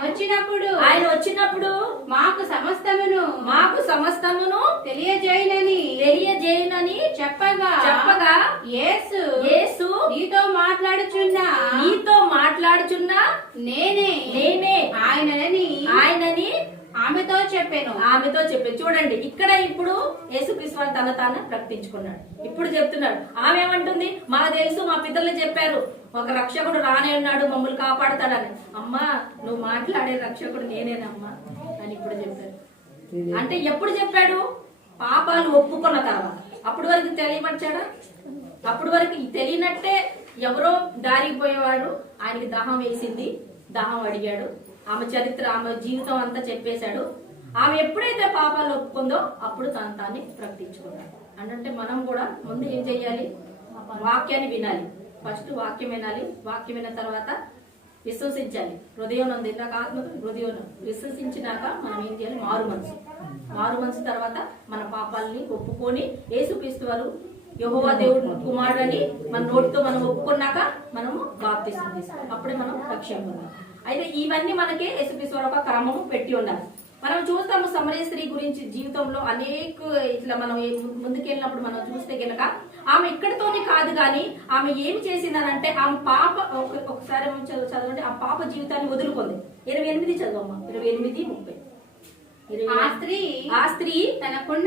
వచ్చినప్పుడు మాకు సమస్తమును తెలియజేయునని చెప్పగా యేసు నీతో మాట్లాడుచున్నా నేనే ఆయనని ఆమెతో చెప్పాను. చూడండి, ఇక్కడ ఇప్పుడు యేసుక్రీస్తు వారు తాను ప్రకటించుకున్నాడు. ఇప్పుడు చెప్తున్నాడు. ఆమె ఏమంటుంది? మాకు తెలుసు, మా పితరులు చెప్పారు, ఒక రక్షకుడు రానే ఉన్నాడు, మమ్మల్ని కాపాడుతాడని. అమ్మా, నువ్వు మాట్లాడే రక్షకుడు నేనేనమ్మా అని ఇప్పుడు చెప్పారు. అంటే ఎప్పుడు చెప్పాడు? పాపాలు ఒప్పుకున్న తర్వాత. అప్పుడు వరకు తెలియపరిచాడా? అప్పుడు వరకు తెలియనట్టే ఎవరో దారికి పోయేవాడు. ఆయనకి దాహం వేసింది, దాహం అడిగాడు. ఆమె చరిత్ర, ఆమె జీవితం అంతా చెప్పేశాడు. ఆమె ఎప్పుడైతే పాపాలు ఒప్పుకుందో అప్పుడు తాన్ని ప్రకటించుకున్నాడు. అంటే మనం కూడా ముందు ఏం చెయ్యాలి? వాక్యాన్ని వినాలి. ఫస్ట్ వాక్యం వినాలి. వాక్యం విన్న తర్వాత విశ్వసించాలి. హృదయం ఉంది, ఇందాక ఆత్మ హృదయం విశ్వసించినాక మనం ఏం చేయాలి? మారు మనసు తర్వాత మన పాపాలని ఒప్పుకొని యేసుక్రీస్తు వారు యెహోవా దేవుడు కుమారుడు అని మన నోటితో మనం ఒప్పుకున్నాక మనము బాప్తిసం తీసుకోవాలి. అప్పుడే మనం రక్షణ పొందాలి. అయితే ఇవన్నీ మనకి యేసుక్రీస్తు వారు ఒక క్రమము పెట్టి ఉండాలి. మనం చూస్తాము సమరయ స్త్రీ గురించి జీవితంలో అనేక ఇట్లా మనం ముందుకెళ్ళినప్పుడు మనం చూస్తే గనక ఆమె ఇక్కడితోనే కాదు కానీ ఆమె ఏం చేసిందనంటే ఆమె పాప ఒకసారి చదవండి. ఆ పాప జీవితాన్ని వదులుకుంది. 28 చదవమ్మా, 28:30. ఆ స్త్రీ తన కొండ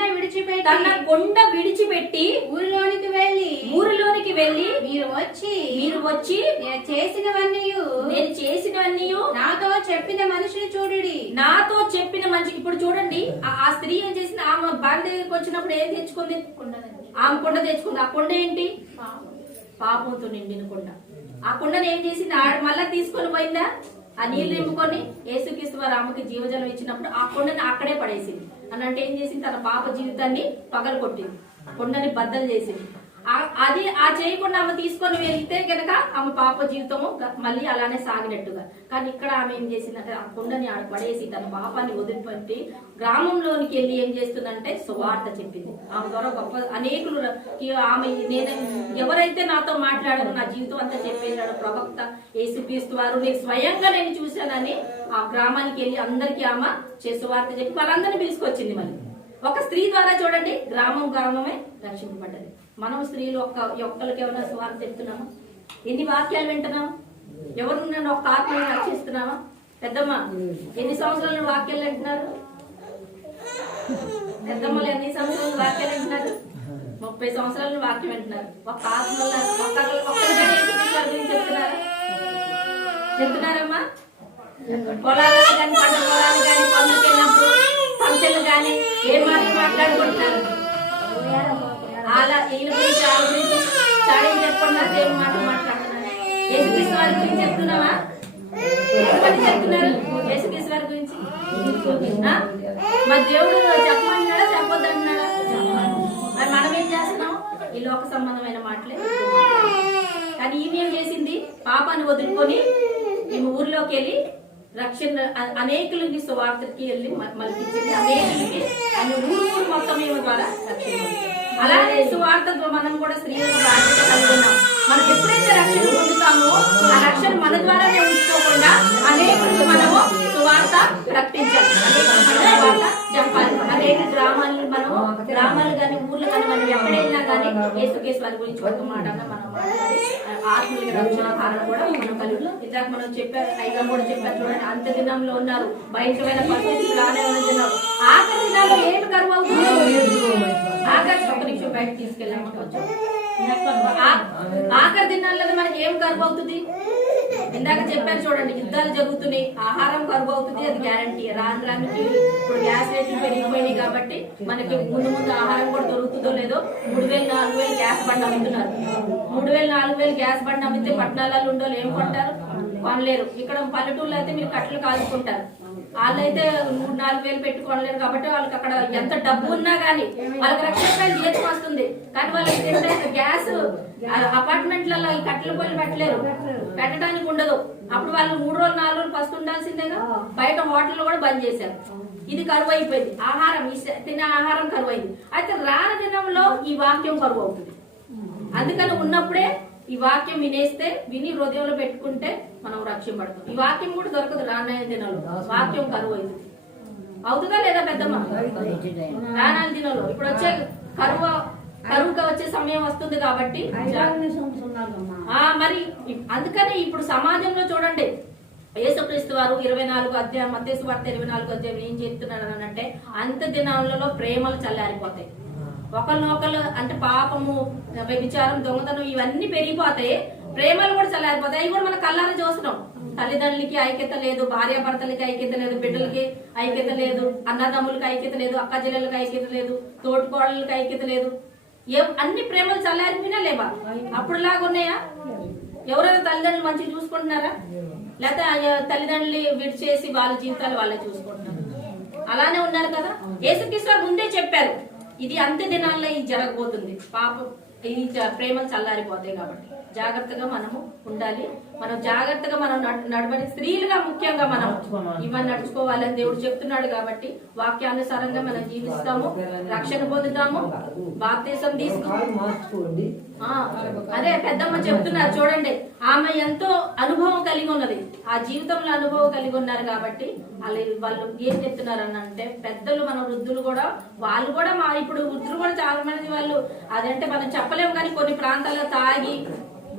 విడిచిపెట్టి ఊరిలోనికి వెళ్ళి మీరు వచ్చి నేను చేసినవన్నీ నాతో చెప్పిన మనిషిని చూడుడి. ఇప్పుడు చూడండి, ఆ స్త్రీ ఏం చేసింది? ఆమె బావి దగ్గరికి వచ్చినప్పుడు ఏం తెచ్చుకుంది? ఆమె కొండ తెచ్చుకుంది. ఆ కొండ ఏంటి? పాపంతో నిండిన కొండ. ఆ కొండను ఏం చేసింది? మళ్ళా తీసుకొని పోయిందా? ఆ నీళ్లు నింపుకొని యేసుక్రీస్తు వారు ఆమెకి జీవజలం ఇచ్చినప్పుడు ఆ కొండని అక్కడే పడేసింది. అని అంటే ఏం చేసింది? తన పాప జీవితాన్ని పగలగొట్టింది, కొండని బద్దలు చేసింది. అది చేయకుండా ఆమె తీసుకొని వెళ్తే గనక ఆమె పాప జీవితము మళ్ళీ అలానే సాగినట్టుగా. కానీ ఇక్కడ ఆమె ఏం చేసిందంటే ఆ కొండని ఆడ పడేసి తన పాపాన్ని వదిలిపెట్టి గ్రామంలోనికి వెళ్ళి ఏం చేస్తుందంటే సువార్త చెప్పింది. ఆమె ద్వారా గొప్ప అనేకులు ఆమె నేను ఎవరైతే నాతో మాట్లాడారో నా జీవితం అంతా చెప్పేశాడు ప్రవక్త యేసుక్రీస్తు వారు, నేను స్వయంగా నేను చూశానని ఆ గ్రామానికి వెళ్ళి అందరికీ ఆమె సువార్త చెప్పి వాళ్ళందరినీ పిలుచుకొచ్చింది. మళ్ళీ ఒక స్త్రీ ద్వారా చూడండి గ్రామమే రక్షింపబడ్డది. మనం స్త్రీలు ఒక్కరికి ఏమైనా సువార్త చెప్తున్నామా? ఎన్ని వాక్యాలు వింటున్నాం? ఎవరు నన్ను ఒక్క ఆత్మని రక్షిస్తున్నావా? పెద్దమ్మ ఎన్ని సంవత్సరాలు వాక్యాలు వింటున్నారు? పెద్దమ్మలు ఎన్ని సంవత్సరాలు వాక్యాలు వింటున్నారు? 30 సంవత్సరాలు వాక్యం వింటున్నారు. ఒక్క ఆత్మల గురించి చెప్తున్నారమ్మా? పొలాలు కానీ పంట పొలాలు కానీ పనులకు వెళ్ళినప్పుడు ఫంక్షన్లు కానీ ఏ మాటలు మాట్లాడుకుంటున్నారు? అలా వీళ్ళ గురించి వాళ్ళ గురించి చాడీ చెప్పకుండా దేవుని మాటలు మాట్లాడుతున్నారు. యేసుక్రీస్తు వారి గురించి చెప్తున్నావా? ఎంతమంది చెప్తున్నారు యేసుక్రీస్తు వారి గురించి? మా దేవుడు చెప్పమంటున్నాడా చెప్పొద్దంటున్నాడా? మరి మనం ఏం చేస్తున్నాం? ఈ లోక సంబంధమైన మాటలే. కానీ ఈమె ఏం చేసింది? పాపాన్ని వదులుకొని ఈమె ఊర్లోకి వెళ్ళి రక్షణ అనేకులకి సువార్తకి వెళ్ళి మలిపించింది. అనేకులకి అన్ని ఊరు మొత్తం ఏమి ద్వారా రక్షణ. అలాగే సువార్త మనం కూడా స్త్రీలకు బాధ్యత కలిగి ఉన్నాం. మనకు ఎప్పుడైతే రక్షణ పొందుతామో ఆ రక్షణ మన ద్వారానే ఉంచుకోకుండా అనేకులకి మనము సువార్త ప్రకటించాలి, సువార్త చెప్పాలి. అనేక గ్రామాలు కానీ ఊర్లు కానీ మనం ఎక్కడైనా కానీ యేసుక్రీస్తు వారి గురించి ఒక మాట మనం మాట్లాడి ఆత్మీయ రక్షణ కారణం కూడా మనం కలిగి. ఇందాక మనం చెప్పారు, ఐగా కూడా చెప్పారు చూడండి, అంత దినంలో ఉన్నారు, భయంకరమైన పరిస్థితులు రానే ఉన్నారు. ఆఖరి దినాల్లో ఏమి కరువు అవుతుంది? ఒక నిమిషం బయట తీసుకెళ్ళాము. ఆఖరి దినాల్లో మనకి ఏం కరువు అవుతుంది? ఇందాక చెప్పారు చూడండి, యుద్ధాలు జరుగుతున్నాయి, ఆహారం కరువు అవుతుంది, అది గ్యారంటీ. రానికి ఇప్పుడు గ్యాస్ రేట్లు పెరిగిపోయినాయి కాబట్టి మనకి ముందు ఆహారం కూడా దొరుకుతుందో లేదో. 3,000-4,000 గ్యాస్ బండ్ అమ్ముతున్నారు. 3,000-4,000 గ్యాస్ బండ్ అమ్మితే పట్టణాలలో ఉండోళ్ళు ఏం కొంటారు? కొనలేరు. ఇక్కడ పల్లెటూళ్ళు అయితే మీరు కట్టెలు కాల్చుకుంటారు. వాళ్ళైతే 3-4 వేలు పెట్టి కొనలేరు కాబట్టి వాళ్ళకి అక్కడ ఎంత డబ్బు ఉన్నా గానీ వాళ్ళకి రక్షణ జీతం వస్తుంది. కానీ వాళ్ళకి గ్యాస్ అపార్ట్మెంట్లలో ఈ కట్టెల పొయ్యిలు పెట్టడానికి ఉండదు. అప్పుడు వాళ్ళు 3 రోజులు 4 రోజులు ఫస్ట్ ఉండాల్సిందేగా. బయట హోటల్ కూడా బంద్ చేశారు. ఇది కరువు అయిపోయింది. ఆహారం తినే ఆహారం కరువు అయింది. అయితే రాని దినంలో ఈ వాక్యం కరువు అవుతుంది. అందుకని ఉన్నప్పుడే ఈ వాక్యం వినేస్తే విని హృదయంలో పెట్టుకుంటే మనం రక్షింపడతాం. ఈ వాక్యం కూడా దొరకదు రానాయ దినాల్లో, వాక్యం కరువు అవుతుంది. అవుతుందా లేదా పెద్దమ్మ? రానాయ దినాల్లో ఇప్పుడు వచ్చే కరువుగా వచ్చే సమయం వస్తుంది కాబట్టి మరి అందుకని ఇప్పుడు సమాజంలో చూడండి, యేసుక్రీస్తు వారు 24 అధ్యాయం మత్తయి సువార్త 24 అధ్యాయం ఏం చెప్తున్నాడు అని అంటే, అంత దినాలలో ప్రేమలు చల్లారిపోతాయి. ఒకరినొకరు అంటే పాపము, వ్యభిచారం, దొంగతనం ఇవన్నీ పెరిగిపోతాయి, ప్రేమలు కూడా చల్లారిపోతాయి. అవి కూడా మన కళ్ళారా చూస్తున్నాం. తల్లిదండ్రులకి ఐక్యత లేదు, భార్యాభర్తలకి ఐక్యత లేదు, బిడ్డలకి ఐక్యత లేదు, అన్నదమ్ములకి ఐక్యత లేదు, అక్క చెల్లెలకి ఐక్యత లేదు, తోటికోడలకి ఐక్యత లేదు. అన్ని ప్రేమలు చల్లారిపోయినా లేవా? అప్పుడులాగా ఉన్నాయా? ఎవరైనా తల్లిదండ్రులు మంచిగా చూసుకుంటున్నారా? లేకపోతే తల్లిదండ్రులు విడిచేసి వాళ్ళ జీవితాలు వాళ్ళే చూసుకుంటున్నారు? అలానే ఉన్నారు కదా. యేసుక్రీస్తు ముందే చెప్పారు, ఇది అంత్య దినాల్లో ఇది జరగబోతుంది, పాపం ఈ ప్రేమలు చల్లారిపోతాయి. కాబట్టి జాగ్రత్తగా మనము ఉండాలి. మనం జాగ్రత్తగా మనం నడవని స్త్రీలుగా ముఖ్యంగా మనం ఇవన్నీ నడుచుకోవాలని దేవుడు చెప్తున్నాడు. కాబట్టి వాక్యానుసారంగా మనం జీవిస్తాము, రక్షణ పొందుతాము, బాప్తిసం తీసుకుంటాము. అదే పెద్దమ్మ చెప్తున్నారు చూడండి, ఆమె ఎంతో అనుభవం కలిగి ఉన్నది, ఆ జీవితంలో అనుభవం కలిగి ఉన్నారు. కాబట్టి వాళ్ళు ఏం చెప్తున్నారు అని అంటే, పెద్దలు మన వృద్ధులు కూడా, వాళ్ళు కూడా ఇప్పుడు వృద్ధులు కూడా చాలా మంది వాళ్ళు అదంటే మనం చెప్పలేము, కానీ కొన్ని ప్రాంతాల్లో తాగి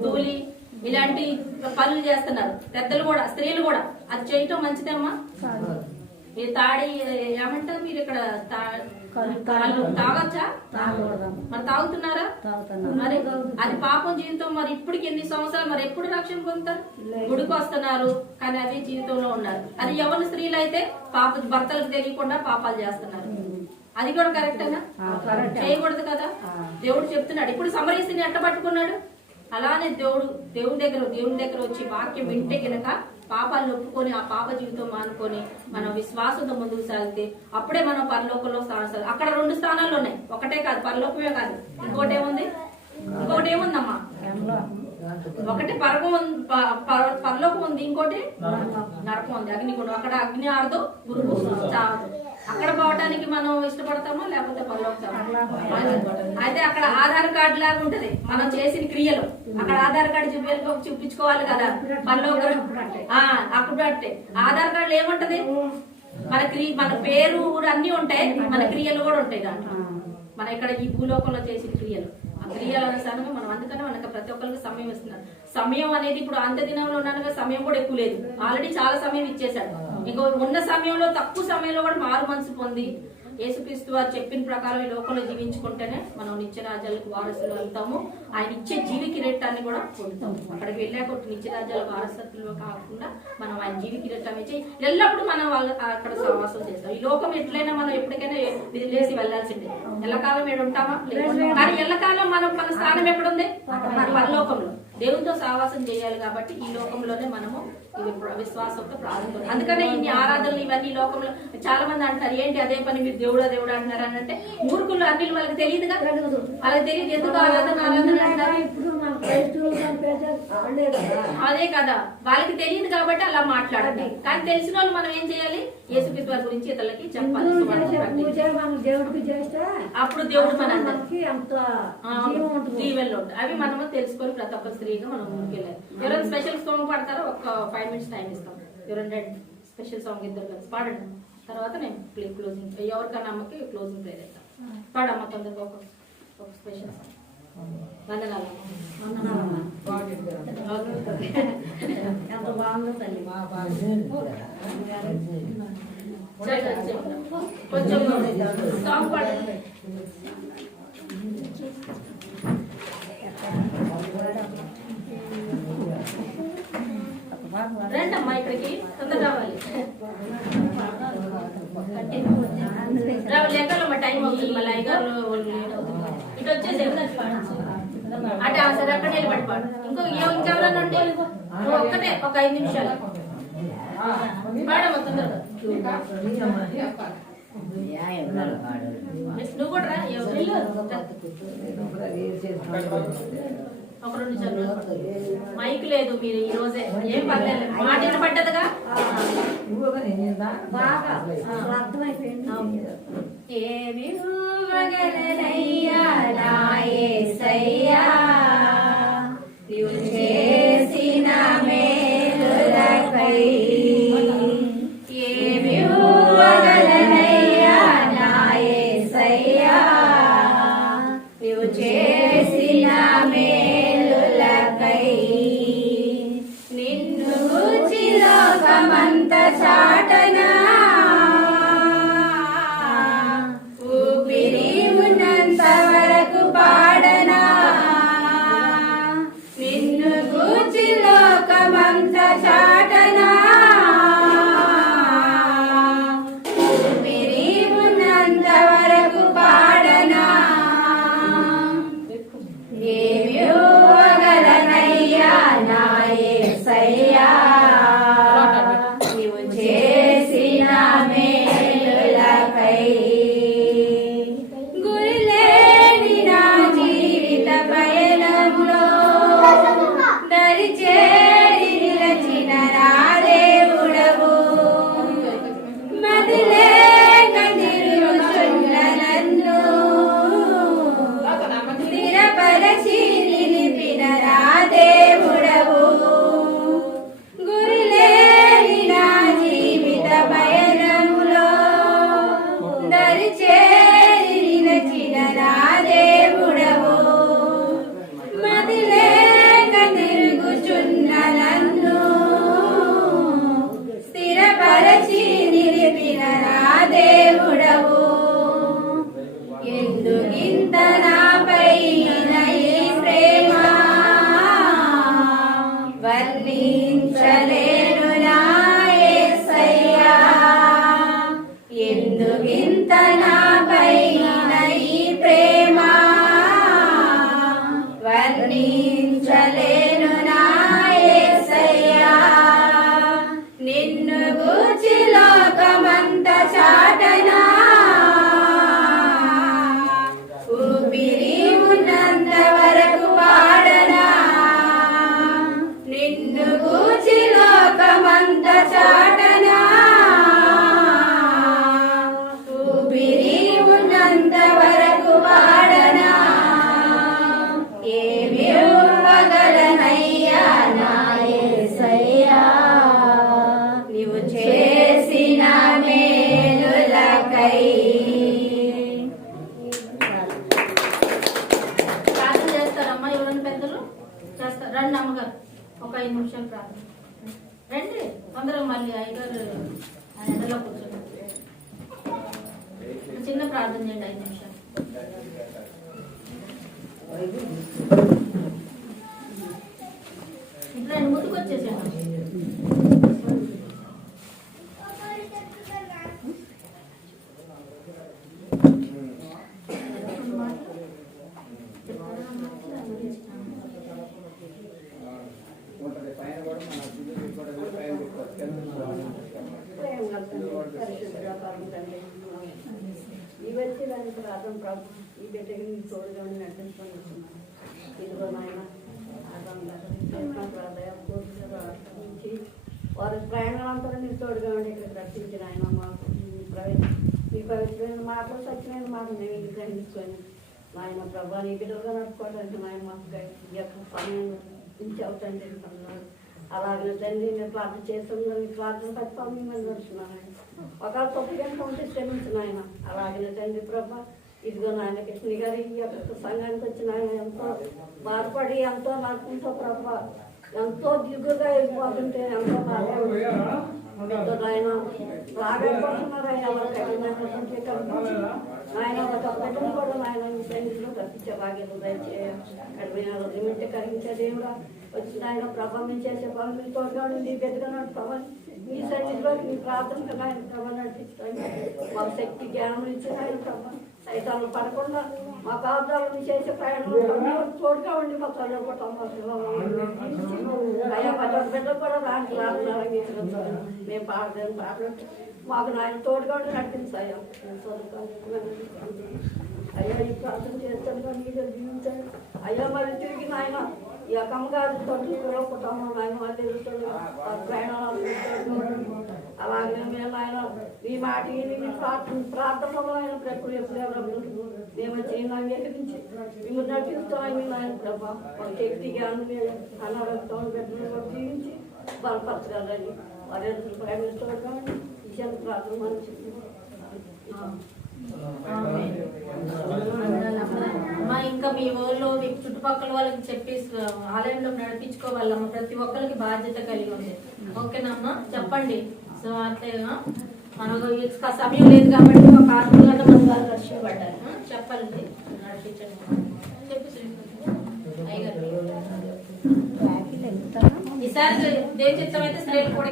తూలి ఇలాంటి పనులు చేస్తున్నారు. పెద్దలు కూడా, స్త్రీలు కూడా. అది చేయటం మంచిదమ్మా? మీరు తాడి ఏమంటారు మీరు ఇక్కడ తాగొచ్చా? మరి తాగుతున్నారా? మరి అది పాపం జీవితం. మరి ఇప్పటికి ఎన్ని సంవత్సరాలు, మరి ఎప్పుడు రక్షణ పొందుతారు? గుడికి వస్తున్నారు కానీ అదే జీవితంలో ఉన్నారు. అది ఎవరి స్త్రీలు అయితే భర్తలకు తెలియకుండా పాపాలు చేస్తున్నారు. అది కూడా కరెక్టేనా? చేయకూడదు కదా. దేవుడు చెప్తున్నాడు. ఇప్పుడు సమరయస్త్రీని ఎట్ట పట్టుకున్నాడు? అలానే దేవుని దగ్గర వచ్చి వాక్యం వింటే గనక పాపాలను ఒప్పుకొని ఆ పాప జీవితం మానుకొని మనం విశ్వాసంతో ముందుకు సాగితే అప్పుడే మనం పరలోకంలో స్థానం. అక్కడ 2 స్థానాలు ఉన్నాయి, ఒకటే కాదు, పరలోకమే కాదు, ఇంకోటి ఏముందమ్మా? ఒకటి పరలోకం ఉంది, ఇంకోటి నరకం ఉంది, అగ్నిగుండం. అక్కడ అగ్ని ఆరదు, గురువు చావదు. అక్కడ పోవటానికి మనం ఇష్టపడతామా లేకపోతే పరలోకం? అయితే అక్కడ ఆధార్ కార్డు లాగా ఉంటది మనం చేసిన క్రియలు. అక్కడ ఆధార్ కార్డు చూపించుకోవాలి కదా పరలోకం. అప్పుడు అంటే ఆధార్ కార్డు ఏముంటది? మన పేరు ఊరు అన్ని ఉంటాయి, మన క్రియలు కూడా ఉంటాయి దాంట్లో. మన ఇక్కడ ఈ భూలోకంలో చేసిన క్రియలు, ఆ క్రియల అనుసారంగా మనం, అందుకనే మనకు ప్రతి ఒక్కరికి సమయం ఇస్తున్నారు. సమయం అనేది ఇప్పుడు అంత దినంలో ఉన్నాను, సమయం కూడా ఎక్కువ లేదు, ఆల్రెడీ చాలా సమయం ఇచ్చేసాడు. ఇంకో ఉన్న సమయంలో తక్కువ సమయంలో కూడా మారు మనసు పొంది యేసుక్రీస్తు వారు చెప్పిన ప్రకారం ఈ లోకంలో జీవించుకుంటేనే మనం నిత్యరాజ్యాలకు వారసులు వెళ్తాము. ఆయన ఇచ్చే జీవి కిరీటాన్ని కూడా పొందుతాము. అక్కడికి వెళ్ళాక నిత్యరాజ్యాల వారసత్వంలో కాకుండా మనం ఆయన జీవి కిరీటం ఇచ్చి ఎల్లప్పుడూ మనం అక్కడ సహవాసం చేస్తాం. ఈ లోకం ఎట్లయినా మనం ఎప్పటికైనా లేసి వెళ్లాల్సిందే. ఎల్లకాలం ఏడు ఉంటామా? కానీ ఎల్లకాలం మన స్థానం ఎక్కడుంది? పరలోకంలో దేవునితో సహవాసం చేయాలి. కాబట్టి ఈ లోకంలోనే మనము విశ్వాసంతో ప్రారంభం. అందుకనే ఇన్ని ఆరాధనలు ఇవన్నీ లోకంలో చాలా మంది అంటారు, ఏంటి అదే పని మీరు దేవుడు అంటున్నారు అని అంటే, మూర్ఖులు అన్ని వాళ్ళకి తెలియదుగా, వాళ్ళకి తెలియదు ఎందుకు ఆరాధన అంటారు. అదే కదా, వాళ్ళకి తెలియదు కాబట్టి అలా మాట్లాడాలి. కానీ తెలిసిన వాళ్ళు మనం ఏం చేయాలి? యేసుక్రీస్తు వారి గురించి ఇతరులకి చెప్పాలి. అప్పుడు దేవుడు మన దీవెనలో ఉంటుంది. అవి మనము తెలుసుకొని ప్రతి ఒక్క స్త్రీగా మనం ముందుకెళ్ళాలి. ఎవరైనా స్పెషల్ సాంగ్ పాడతారో ఒక 5 minutes టైం ఇస్తాం. ఎవరైనా స్పెషల్ సాంగ్ ఇద్దరు కలిసి పాడండి. తర్వాత నేను క్లోజింగ్, ఎవరికన్నా అమ్మకి క్లోజింగ్ ప్రేయర్ ఇస్తాం. పాడమ్మ తొందరగా ఒక స్పెషల్ సాంగ్. వందనాలు. ఎంత బాగుందో తల్లి. కొంచెం సాంగ్ పాడండి. రండి అమ్మా ఇక్కడికి, తొందర రావాలి. లెక్కలమ్మా, టైం అవుతుంది. మళ్ళీ అయ్యగారు ఇటు వచ్చేసి అంటే సరే అక్కడ నిలబడి పాడు. ఇంకెవరన్నా ఉంటే ఒక్కటే ఒక 5 నిమిషాలు పాడమ్మా తొందరగా. నువ్వు కూడా రా. ఒక 2 నిమిషాలు. మైక్ లేదు మీరు ఈ రోజే, ఏం పర్లేదు, మాట వినపడ్డదిగా. ఏమి యేసయ్యా దేవుడవు మదిలేక తిరుగుచున్న నన్ను స్థిరపరచి నిలిపిన నా దేవుడవు ఎందుకింత నాపై ఈ ప్రేమ వర్ణించలేను నా యేసయ్యా ఎందుకింత నాపై ఈ ప్రేమ వర్ణించలేను నా యేసయ్యా నిన్ను గూర్చి లోకమంత చాటనా ఊపిరి ఉన్నంత వరకు పాడనా నిన్ను గూర్చి లోకమంత చాటనా ఊపిరి ఉన్నంత వరకు పాడనా ఏమి ఇవ్వగలనయ్యా నా యేసయ్యా నీవు చేసిన మేలులకై ప్రార్థన చేస్తారమ్మా ఎవరైనా పెద్దలు చేస్తారు రండి అమ్మగారు ఒక 5 నిమిషాలు ప్రార్థన రండి అందరం మళ్ళీ అయ్యగారు ఎండలో కూర్చోండి చిన్న ప్రార్థన చేయండి 5 నిమిషాలు ఇప్పుడు రెండు ముందుకు వచ్చేసాను ఈ వచ్చి దానికి రాధం ప్రభు ఈ బిడ్డకి నీ తోడుగా నడిపించుకొని వస్తున్నాను ఇదిగో నాయన నుంచి వారి ప్రయాణాలంతా నీ తోడుగా ఉండి ఇక్కడ రక్షించిన ఆయన మాకు మీ పవిత్రమైన మాటలు సత్యమైన మాటలు నేను గ్రహించుకొని నాయన ప్రభా నీ బిడ్డలుగా నడుపుకోవడానికి నాయన మాకు ఈ యొక్క సమయం నుంచి అవుతుంది అలాగే తండ్రి నేను ప్రార్థన చేస్తున్నాను నీ ప్రార్థన తప్ప మిమ్మల్ని నడుచున్నాను ఒకవేళ తప్పుగా ఉంటే క్షమించిన అలాగే తండ్రి ప్రభా ఇదిగో నాయన కృష్ణ గారు ఈ యొక్క సంఘానికి వచ్చిన ఆయన ఎంతో బాధపడి ఎంతో నడుపుకుంటూ ప్రభా ఎంతో దిగుగా వెళ్ళిపోతుంటే ఎంతో బాగా ఆయన రాబట్టుకుంటున్నారు ఆయన ఆయన ఒక బిడ్డను కూడా ఆయన సైనికులు తప్పించే బాధ్యత దయచేయాలి కలిగించే దేవుడా వచ్చిన ఆయన ప్రభావం చేసే పనులు తోడుగా ఉండి పెద్దగా ప్రభావం నీ సన్నిధిలోకి నీ ప్రార్థనకు ఆయన ప్రభావం నడిపించడానికి మాకు శక్తి జ్ఞానం ఇచ్చిన ఆయన ప్రభావం సైతాలు పడకుండా మా పాదాలను చేసే ప్రయాణంలో తోడుగా ఉండి మా చదువుకుంటాం అయ్యా బిడ్డలు కూడా రాని మేము పాడలేము పాడలేదు మాకు నాయన తోడుగా ఉండి నడిపించాయా అయ్యా ఈ ప్రార్థన చేస్తాను నీళ్ళు జీవించాను అయ్యా మరి తిరిగి నాయన ఈ అమ్మగారు తొట్టులో కుటుంబం నాయన వాళ్ళు ప్రయాణాలు అలాగే మేము ఆయన మీ మాట ప్రార్థనలో ఆయన ప్రకృతి ఎప్పుడు మేము వచ్చి అంగీకరించి మేము నడిపిస్తాం ఆయన ప్రభా వాళ్ళ శక్తి జ్ఞానం అనారోగ్యం పెట్టిన జీవించి బలపరచగలని వారి ప్రయాణిస్తూ విషయాన్ని ప్రార్థన మనం అమ్మా ఇంకా మీ ఊళ్ళో మీ చుట్టుపక్కల వాళ్ళకి చెప్పి ఆలయంలో నడిపించుకోవాలమ్మా ప్రతి ఒక్కరికి బాధ్యత కలిగి ఉంది ఓకేనమ్మా చెప్పండి సో అంతేగా మనకు సమయం లేదు కాబట్టి ఒక 6 గంటల మంది వాళ్ళు రక్షించబడ్డారు చెప్పాలండి నడిపించండి చెప్పి అయ్యగారు ఈసారి దేని చిత్తం అయితే స్త్రీలు కూడా